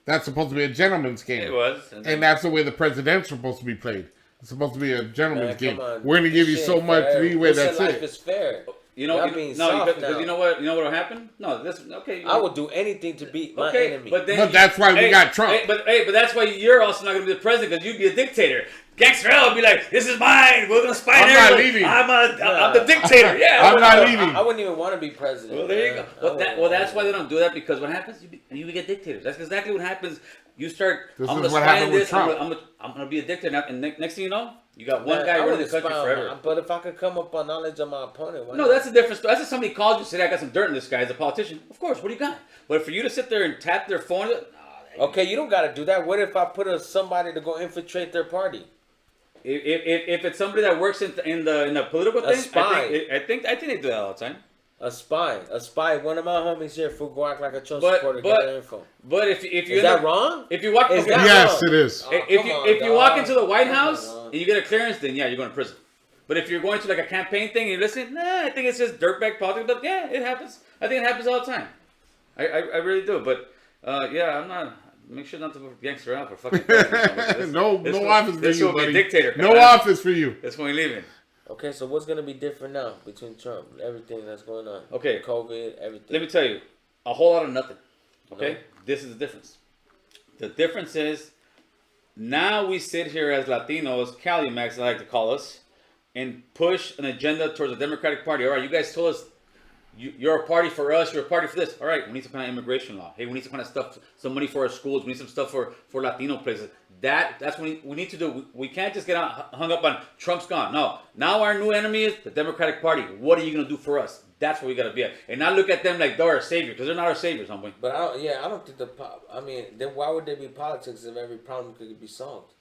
That's supposed to be a gentleman's game. it was. And that's the way the president's supposed to be played. It's supposed to be a gentleman's game. come on. We're going to give you Shit, so much fair. leeway, Who said that's life it. is fair. You know, Y'all being soft because now. you know what'll happen? No, this okay. I would do anything to beat my Okay, enemy. but then But that's why we got Trump. But that's why you're also not going to be the president, because you'd be a dictator. Gangster will be like, this is mine. We're going to spy I'm on not everybody. leaving. I'm the dictator. Yeah, I'm not leaving. I wouldn't even want to be president. Well, there you man. go. That's why they don't do that, because what happens? You get dictators. That's exactly what happens. You start. This I'm is gonna what spy happened on with this. Trump. I'm gonna be a dictator now, and next thing you know, you got one Man, guy I running the wouldn't country spy on forever. But if I could come up on knowledge of my opponent, why No, not? that's a different story. That's if somebody calls you and says, I got some dirt in this guy as a politician. Of course, what do you got? But for you to sit there and tap their phone, Okay, you don't got to do that. What if I put somebody to go infiltrate their party? if it's somebody that works in the political A thing, spy. I think they do that all the time. A spy. One of my homies here, fool, go act like a Trump But- supporter, but- get their info. But if you Is that wrong? If you walk, Is okay, that Yes, wrong? it is. Oh, if come you on, if you walk dog. into the White Come House on. and you get a clearance, then yeah, you're going to prison. But if you're going to like a campaign thing and you're listening, nah, I think it's just dirtbag politics. But yeah, it happens. I think it happens all the time. I really do. But yeah, I'm not. Make sure not to vote for Gangster out for fucking president. No office for This you, will be a buddy. dictator. No office for you. That's when we leaving. Okay, so what's gonna be different now between Trump, everything that's going on? Okay. COVID, everything. Let me tell you, a whole lot of nothing. Okay, No. This is the difference. The difference is now we sit here as Latinos, Calimax, I like to call us, and push an agenda towards the Democratic Party. All right, you guys told us you're a party for us, you're a party for this. All right, we need some kind of immigration law. Hey, we need some kind of stuff, some money for our schools. We need some stuff for Latino places. That's what we need to do. We can't just get hung up on Trump's gone. No, now our new enemy is the Democratic Party. What are you going to do for us? That's where we got to be at. And not look at them like they're our savior, because they're not our saviors, homeboy. But I don't think then why would there be politics if every problem could be solved?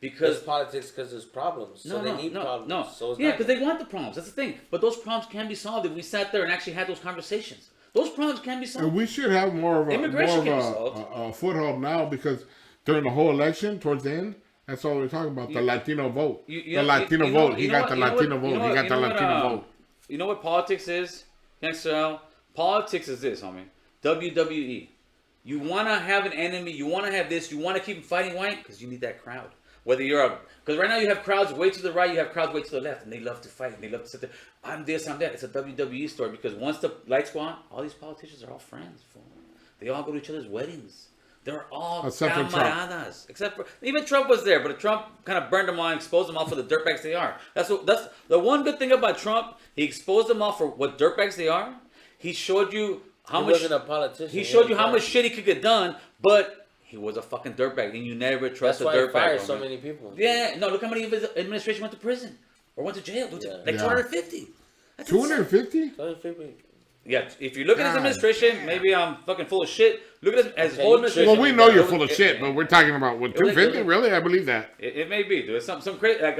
There's Because politics because there's problems, so they need problems. No. So it's Yeah, not- because they want the problems. That's the thing. But those problems can be solved if we sat there and actually had those conversations. Those problems can be solved. And we should have more of Immigration can be solved. a foothold now, because during the whole election, towards the end, that's all we're talking about, the Latino vote. You The know- Latino you know- vote. He you know got the what- you know Latino what- vote. you know He what- got you the know what, Latino vote. You know what politics is? Gangster, politics is this, homie. WWE. You want to have an enemy. You want to have this. You want to keep fighting white because you need that crowd. Whether you're because right now you have crowds way to the right, you have crowds way to the left, and they love to fight and they love to sit there. I'm this, I'm that. It's a WWE story because once the lights go on, all these politicians are all friends. Fool. They all go to each other's weddings. They're all Except for Trump. camaradas. Except for even Trump was there, but Trump kind of burned them all, and exposed them all for the dirtbags they are. That's the one good thing about Trump. He exposed them all for what dirtbags they are. He showed you how he much. wasn't a politician. He showed you how was much shit he could get done, but he was a fucking dirtbag, and you never trust That's a why he dirtbag. fired so homie. many people. Yeah, no, look how many of his administration went to prison or went to jail. Yeah. Like Yeah. 250. That's 250? So many people. Yeah, if you look at his God administration, damn. maybe I'm fucking full of shit. Look at his Okay, whole you administration. Well, we know you're full of shit, but we're talking about what, It was like- 250? Really? I believe that. It may be, dude. It's some crazy, like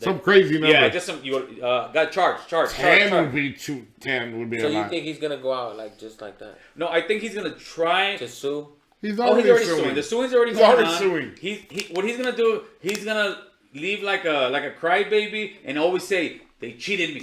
Some crazy number. yeah, just some. You got charged. 10 would be 10 would be So a you lot. think he's gonna go out like just like that No, I think he's gonna try to sue? He's Oh, he's already already suing. suing. The suing's already He's going already on. suing. What he's gonna do? He's gonna leave like a crybaby and always say they cheated me.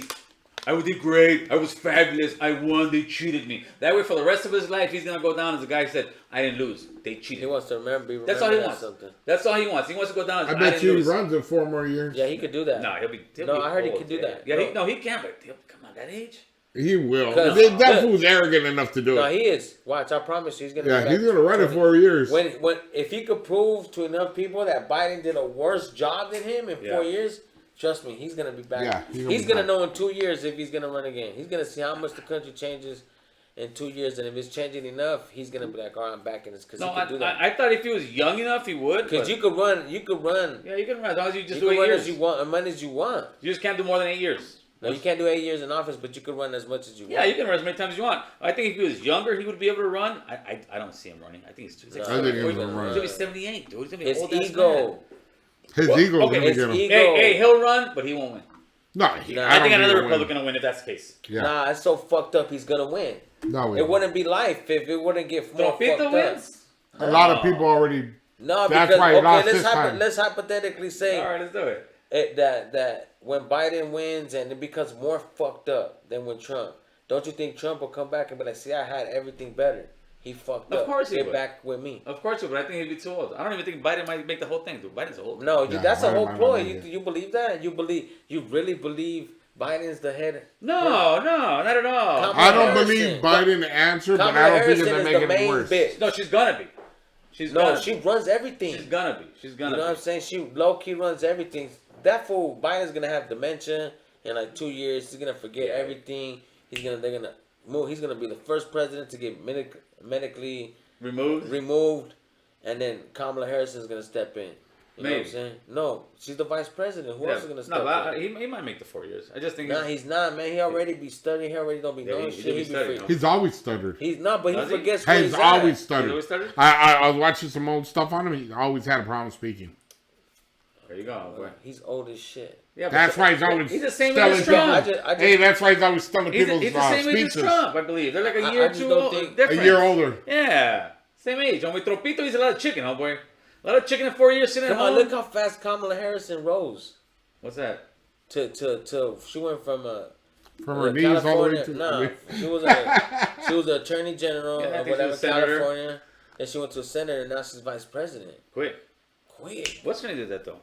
I did great. I was fabulous. I won. They cheated me. That way, for the rest of his life, he's gonna go down as a guy who said, "I didn't lose. They cheated." He wants to remember. That's all he as wants. Something. That's all he wants. He wants to go down as I I bet didn't you he lose. runs in 4 more years. Yeah, he could do that. No, he'll be I heard he old, could do yeah. that. Yeah, No. he can't. But come on, that age. He will. 'Cause- That fool's arrogant enough to do No, it. he is. Watch, I promise you, he's gonna. Yeah, be he's back going to run in 20 4 years. When if he could prove to enough people that Biden did a worse job than him in 4 years, trust me, he's gonna be back. Yeah, he's gonna know in 2 years if he's gonna run again. He's gonna see how much the country changes in 2 years, and if it's changing enough, he's gonna be like, "All right, I'm back in this," because No, he could do that. I thought if he was young enough, he would. Because but- you could run. You could run. Yeah, you can run as long as you You just can do 8 run years. as you want, as many as you want. You just can't do more than 8 years. No, you can't do 8 years in office, but you could run as much as you Yeah, want. you can run as many times as you want. I think if he was younger, he would be able to run. I don't see him running. I think he's too. He's like No, I think he's 74. gonna run. He's gonna be 78, dude. He's gonna be His an old ass man. ego. His Well, ego's okay, going to his get him. ego. Hey, he'll run, but he won't win. No, Nah, I think don't another he'll Republican will win if that's the case. Yeah. Nah, it's so fucked up. He's gonna win. No, It wouldn't be life if it wouldn't get more fucked Tropito up. wins. A lot of people already. No, That's because why he lost okay, this time. let's hypothetically say All right, let's do it. that when Biden wins and it becomes more fucked up than when Trump. Don't you think Trump will come back and be like, "See, I had everything better. He fucked up. Of course he Get would. back with me." Of course, but I think he'd be too old. I don't even think Biden might make the whole thing, dude. Biden's old. No, Yeah, that's a Biden whole might ploy. not make it. You believe that? You really believe Biden's the head? No, not at all. Kamala I don't Harris believe is- Biden answered, but Kamala I don't think Harris it's going is to the make it main worse. bitch. No, she's gonna be. She's No, gonna she be. runs everything. She's gonna be. She's You gonna know what I'm be. saying? She low key runs everything. That fool Biden's gonna have dementia in like 2 years. He's gonna forget everything. They're gonna move. He's gonna be the first president to get medically Removed. and then Kamala Harris is gonna step in. You know what I'm Maybe. saying? No, she's the vice president. Who else is gonna step No, but in? he might make the 4 years. I just think. Nah, he's not, man. He already be studying. He already don't be Yeah, knowing he shit. do be He be studying, free. huh? He's always stuttered. He's not, but Does he he? forgets where He's he's always at. stuttered. He's always stuttered? I was watching some old stuff on him. He always had a problem speaking. There you go, boy. He's old as shit. Yeah, but That's why he's always He's the same age stealing as people. Trump. I just- Hey, that's why he's always stealing He's people's the same age as speeches. Trump, I believe. They're like a I year just too don't old. think- A Difference. year older. Yeah, same age. Only Tropito, he's a lot of chicken, homeboy. A lot of chicken in 4 years sitting Come at on, home. look how fast Kamala Harris rose. What's that? To she went from From her knees all the way California. to. No, she was the attorney general Yeah, I or think she whatever, was senator. California. Then she went to a senator. And now she's vice president. Quick. Quick. What's when he did that though?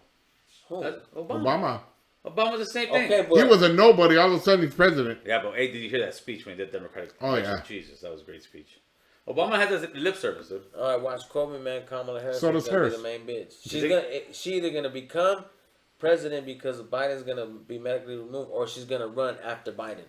Who? That's Obama. Obama. Obama's the same thing. Okay, but He was a nobody. All of a sudden, he's president. Yeah, but hey, did you hear that speech when he did Democratic? Oh, Convention? yeah. Jesus, that was a great speech. Obama had this lip service, dude. all right, watch Kobe, man. Kamala Harris So is does gonna be hers. the main bitch. think- She either gonna become president because Biden's gonna be medically removed, or she's gonna run after Biden.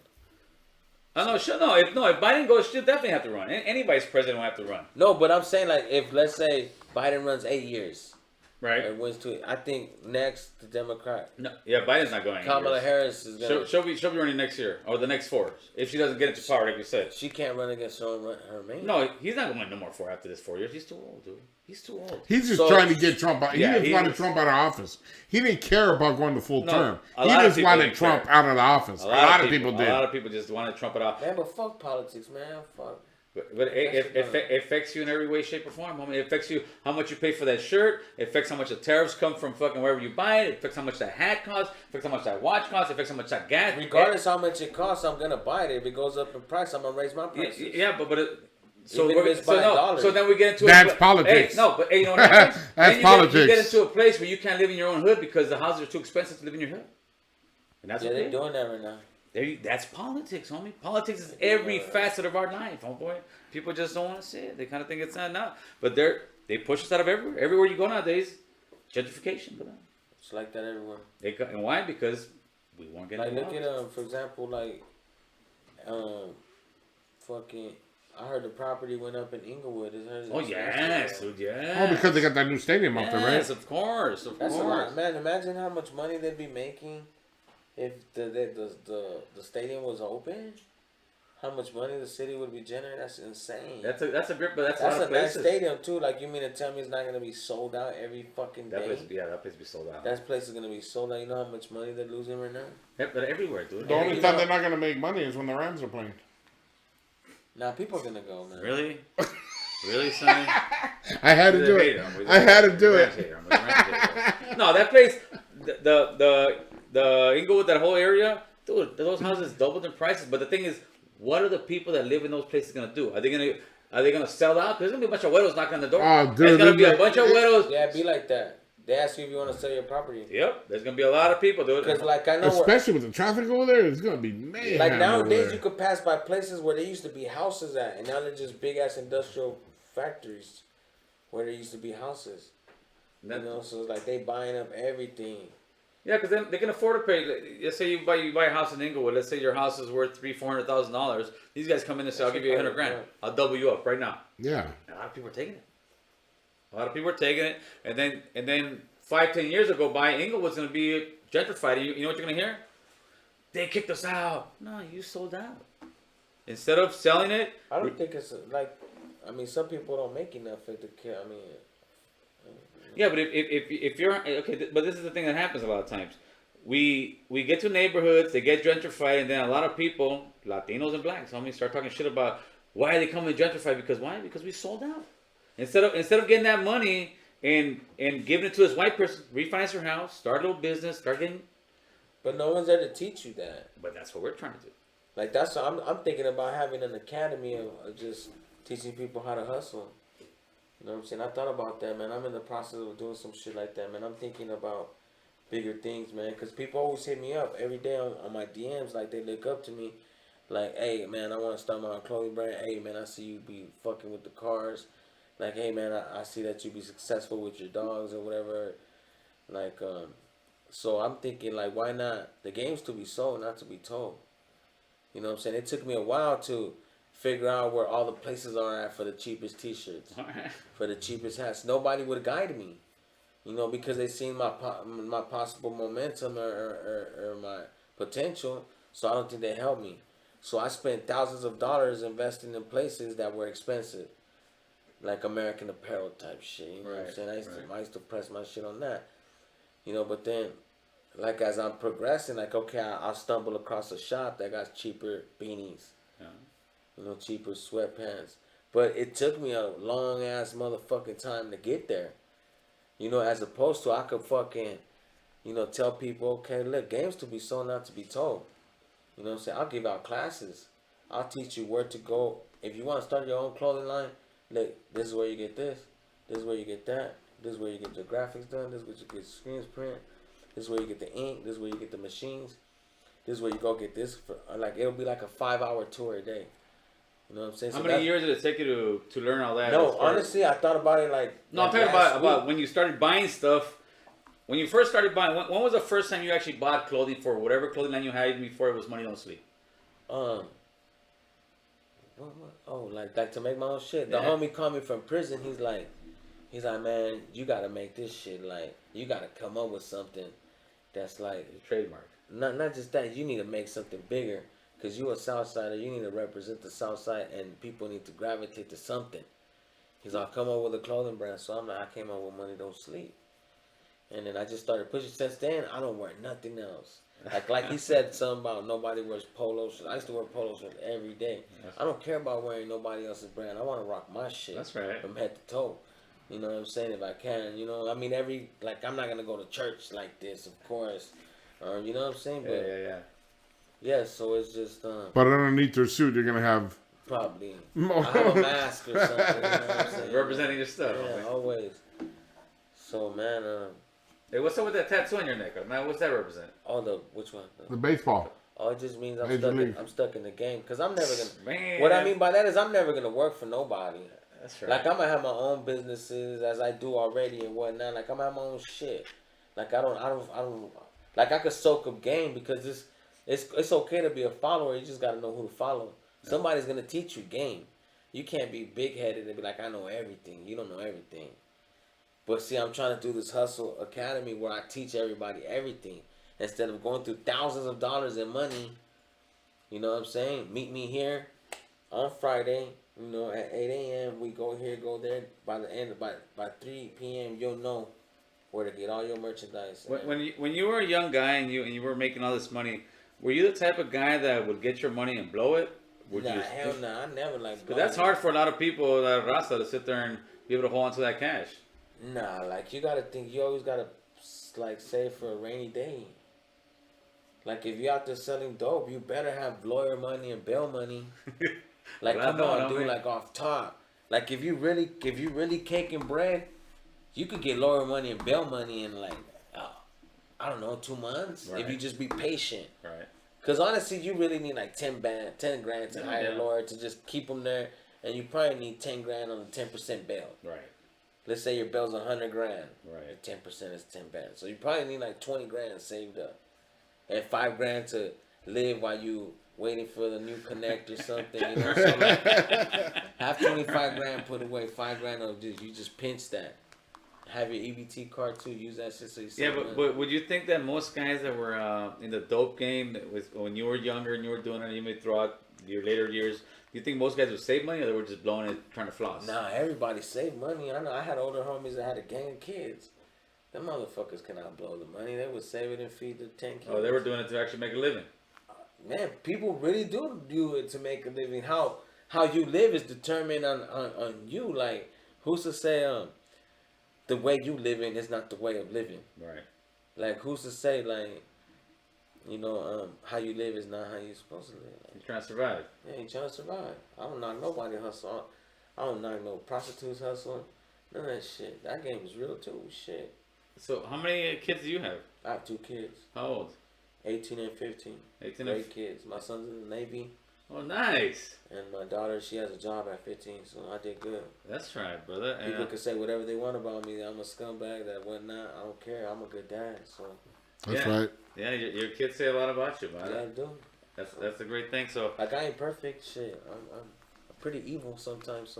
Oh no, sure, no. If Biden goes, she'll definitely have to run. Any vice president will have to run, No, but I'm saying like if let's say Biden runs 8 years right? and wins 2, I think next the Democrat No, yeah, Biden's not going. Kamala anywhere. Harris is gonna. She'll be running next year or the next 4 if she doesn't get into power, like you said. She can't run against her main. No, he's not going no more 4 after this 4 years. He's too old, dude. He's too old. He's just So- trying to get Trump out. He Yeah, just he wanted was- Trump out of office. He didn't care about going to full No, term. a He lot of just people wanted didn't Trump care. out of the office. A lot of people did. A lot of people just wanted Trump it out. Man, but fuck politics, man. Fuck. But it affects you in every way, shape, or form. I mean, it affects you how much you pay for that shirt. It affects how much the tariffs come from fucking wherever you buy it. It affects how much that hat costs. It affects how much that watch costs. It affects how much that gas. Regardless how much it costs, I'm gonna buy it. If it goes up in price, I'm gonna raise my prices. Yeah, but so Even if it's by a dollar. so then we get into That's Hey, politics. no, but hey, you know what happens? That's Then you politics. get into a place where you can't live in your own hood because the houses are too expensive to live in your hood. And that's Yeah, okay. they're doing that right now. That's politics, homie. Politics is every facet of our life, homeboy. People just don't want to see it. They kind of think it's not now. But they push us out of everywhere. Everywhere you go nowadays, gentrification. But It's like that everywhere. and why? Because we won't get Like into look at for example, like fucking. I heard the property went up in Inglewood. Is hers? Oh yes, dude, yes. Oh, because they got that new stadium out there, right? Yes, of course, of That's a course. lot, man. Imagine how much money they'd be making if the stadium was open. How much money the city would be generating? That's insane. That's a grip, but that's a That's lot a of nice places. stadium too. Like you mean to tell me it's not gonna be sold out every fucking That day? place, yeah, that place be sold out. That place is gonna be sold out. You know how much money they're losing right now? Yep, but everywhere, dude. The only you time know- they're not gonna make money is when the Rams are playing. Now people are gonna go, man. Really, really, Sonny? I had to do it. I had to do it. No, that place, the Inglewood, that whole area, dude, those houses doubled in prices. But the thing is, what are the people that live in those places gonna do? Are they gonna sell out? Because there's gonna be a bunch of widows knocking on the door. Oh, dude, there's gonna be a there's- bunch of widows. Yeah, it'd be like that. They ask you if you want to sell your property. Yep, there's gonna be a lot of people, dude. Because like I know, Especially with the traffic over there, it's gonna be mayhem. like over nowadays there. you could pass by places where there used to be houses at, and now they're just big ass industrial factories where there used to be houses. You know, so it's like they buying up everything. Yeah, because then they can afford to pay. Let's say you buy a house in Inglewood. Let's say your house is worth $300,000-$400,000. These guys come in and say, "I'll give you $100,000. I'll double you up right now." Yeah. A lot of people are taking it. A lot of people are taking it, and then 5-10 years ago, by Inglewood's going to be gentrified. And you know what you're going to hear? They kicked us out. No, you sold out. Instead of selling it, I don't think it's like. I mean, some people don't make enough for it to kill. I mean. yeah. But if you're okay, but this is the thing that happens a lot of times. We get to neighborhoods, they get gentrified, and then a lot of people, Latinos and blacks, homie, start talking shit about why are they coming to gentrify? Because why? Because we sold out. Instead of getting that money and giving it to this white person, refinance your house, start a little business, start getting. But no one's there to teach you that. But that's what we're trying to do. Like that's what I'm thinking about having an academy of just teaching people how to hustle. You know what I'm saying? I thought about that, man. I'm in the process of doing some shit like that, man. I'm thinking about bigger things, man. Because people always hit me up every day on my DMs. Like, they look up to me. Like, hey, man, I want to start my own clothing brand. Hey, man, I see you be fucking with the cars. Like, hey, man, I see that you be successful with your dogs or whatever. Like, so I'm thinking, like, why not? The game's to be sold, not to be told. You know what I'm saying? It took me a while to figure out where all the places are at for the cheapest t-shirts, for the cheapest hats. Nobody would guide me, you know, because they seen my possible momentum or my potential. So I don't think they helped me. So I spent thousands of dollars investing in places that were expensive, like American Apparel type shit. You know what I'm saying? I used to press my shit on that, you know. But then, like, as I'm progressing, like, okay, I'll stumble across a shop that got cheaper beanies. You know, cheaper sweatpants. But it took me a long ass motherfucking time to get there. You know, as opposed to I could fucking, you know, tell people, okay, look, games to be sold, not to be told. You know what I'm saying? I'll give out classes. I'll teach you where to go. If you want to start your own clothing line, look, this is where you get this. This is where you get that. This is where you get your graphics done. This is where you get screens print. This is where you get the ink. This is where you get the machines. This is where you go get this. For, like, it'll be like a 5-hour tour a day. You know what I'm saying? How many years did it take you to learn all that? No, honestly, I thought about it like. No, like I'm talking about when you started buying stuff. When you first started buying, when was the first time you actually bought clothing for whatever clothing line you had before it was money don't sleep? What? Oh, like to make my own shit. The homie called me from prison. He's like, man, you gotta make this shit. Like, you gotta come up with something that's like Trademark. Not just that. You need to make something bigger. Because you a Southsider, you need to represent the Southside, and people need to gravitate to something. He's like, come up with a clothing brand. So I'm like, I came up with Money Don't Sleep. And then I just started pushing. Since then, I don't wear nothing else. Like he said something about nobody wears polo shirts. I used to wear polo shirts every day. I don't care about wearing nobody else's brand. I want to rock my shit. That's right. From head to toe. You know what I'm saying? If I can, you know. I mean, I'm not going to go to church like this, of course. You know what I'm saying? But, yeah, so it's just... but underneath your suit, you're going to have... Probably. I have a mask or something. You know what I'm saying? Representing your stuff. Yeah, always. So, man... hey, what's up with that tattoo on your neck? Man, what's that represent? Oh, which one? The baseball. Oh, it just means I'm stuck in the game. Because I'm never going to... Man. What I mean by that is I'm never going to work for nobody. That's right. Like, I'm going to have my own businesses as I do already and whatnot. Like, I'm going to have my own shit. Like, I don't... Like, I could soak up game because it's okay to be a follower. You just got to know who to follow. Somebody's going to teach you game. You can't be big-headed and be like, I know everything. You don't know everything. But see, I'm trying to do this hustle academy where I teach everybody everything. Instead of going through thousands of dollars in money, you know what I'm saying? Meet me here. on Friday, at 8 a.m. we go here, go there. By the end, by 3 p.m. you'll know where to get all your merchandise. When you were a young guy and you were making all this money, were you the type of guy that would get your money and blow it? Hell no, I never like. But that's hard for a lot of people, that Rasta, to sit there and be able to hold on to that cash. Nah, like you gotta think. You always gotta like save for a rainy day. Like if you're out there selling dope, you better have lawyer money and bail money. Like come on, dude. Like off top. Like if you really caking bread, you could get lawyer money and bail money in like I don't know 2 months if you just be patient. Right. Cause honestly, you really need like 10 grand to hire a lawyer to just keep them there, and you probably need 10 grand on a 10% bail. Right. Let's say your bail's 100 grand. Right. 10% is 10 grand. So you probably need like 20 grand saved up, and 5 grand to live while you waiting for the new connect or something. You know, so like, have 25 grand put away, 5 grand on you just pinch that. Have your EBT card too. Use that shit so you save money. But would you think that most guys that were in the dope game, when you were younger and you were doing it, even throughout your later years, do you think most guys would save money, or they were just blowing it trying to floss? Nah, everybody saved money. I know. I had older homies that had a gang of kids. Them motherfuckers cannot blow the money. They would save it and feed the 10 kids. Oh, they were doing it to actually make a living. Man, people really do it to make a living. How you live is determined on you. Like, who's to say the way you living is not the way of living? Right. Like, who's to say, like, how you live is not how you're supposed to live? Like, You're trying to survive. yeah, you trying to survive. I don't knock nobody hustle. I don't knock no prostitutes hustle. None of that shit. That game is real too. Shit. So, how many kids do you have? I have 2 kids. How old? 18 and 15. 18 Great kids. My son's in the Navy. Oh, nice. And my daughter, she has a job at 15, so I did good. That's right, brother. People can say whatever they want about me. I'm a scumbag, that whatnot. I don't care. I'm a good dad, so. That's right. Yeah, your kids say a lot about you, man. Yeah, I do. That's a great thing. So, like, I ain't perfect. Shit. I'm pretty evil sometimes,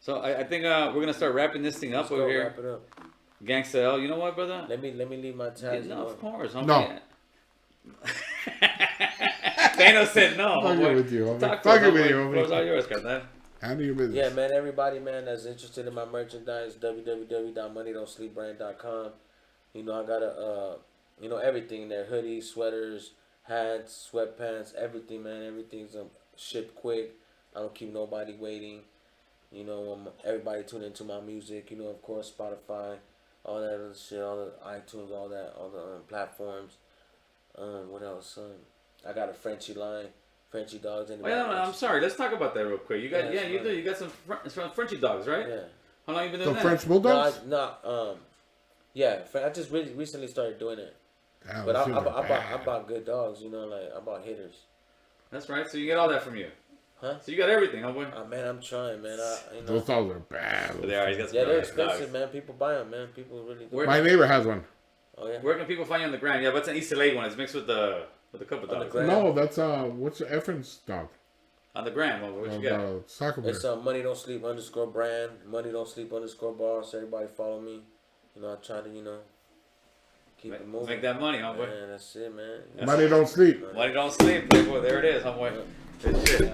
so I think we're going to start wrapping this thing up over here. Wrap it up. Gangster L, you know what, brother? Let me leave my tags. No, of course. No. Thanos said no. Fucking with you, homie. Talk Fucking to with us, you, homie. homie. Floor's all yours, carnal. Handle your business. Yeah, man, everybody, man, that's interested in my merchandise, www.moneydon'tsleepbrand.com. I got everything there. Hoodies, sweaters, hats, sweatpants, everything, man. Everything's shipped quick. I don't keep nobody waiting. Everybody tune into my music, of course, Spotify, all that other shit, all the iTunes, all the platforms. What else? I got a Frenchie line, Frenchie dogs. Oh, yeah, I'm sorry. Let's talk about that real quick. You got you do. You got some Frenchie dogs, right? Yeah. How long you been doing that? French bulldogs? Yeah. I just really recently started doing it. Damn, But I bad. bought good dogs. I bought hitters. That's right. So you get all that from you. Huh? So you got everything, homeboy. Man, I'm trying, man. Those dogs are bad. They are. He's got some Yeah, they're nice expensive, dogs. man. People buy them, man. People really do. My neighbor has one. Oh yeah. Where can people find you on the gram? Yeah, but it's an East LA one. It's mixed with the couple On the dogs. gram. No, that's what's Efren's dog? On the gram, what you got? Soccer player. It's Money Don't Sleep _brand. Money Don't Sleep _boss. Everybody follow me. I try to keep it moving. Make that money, homeboy. Man, that's it, man. Money don't sleep. Money don't sleep, playboy. There it is, homeboy. Good shit.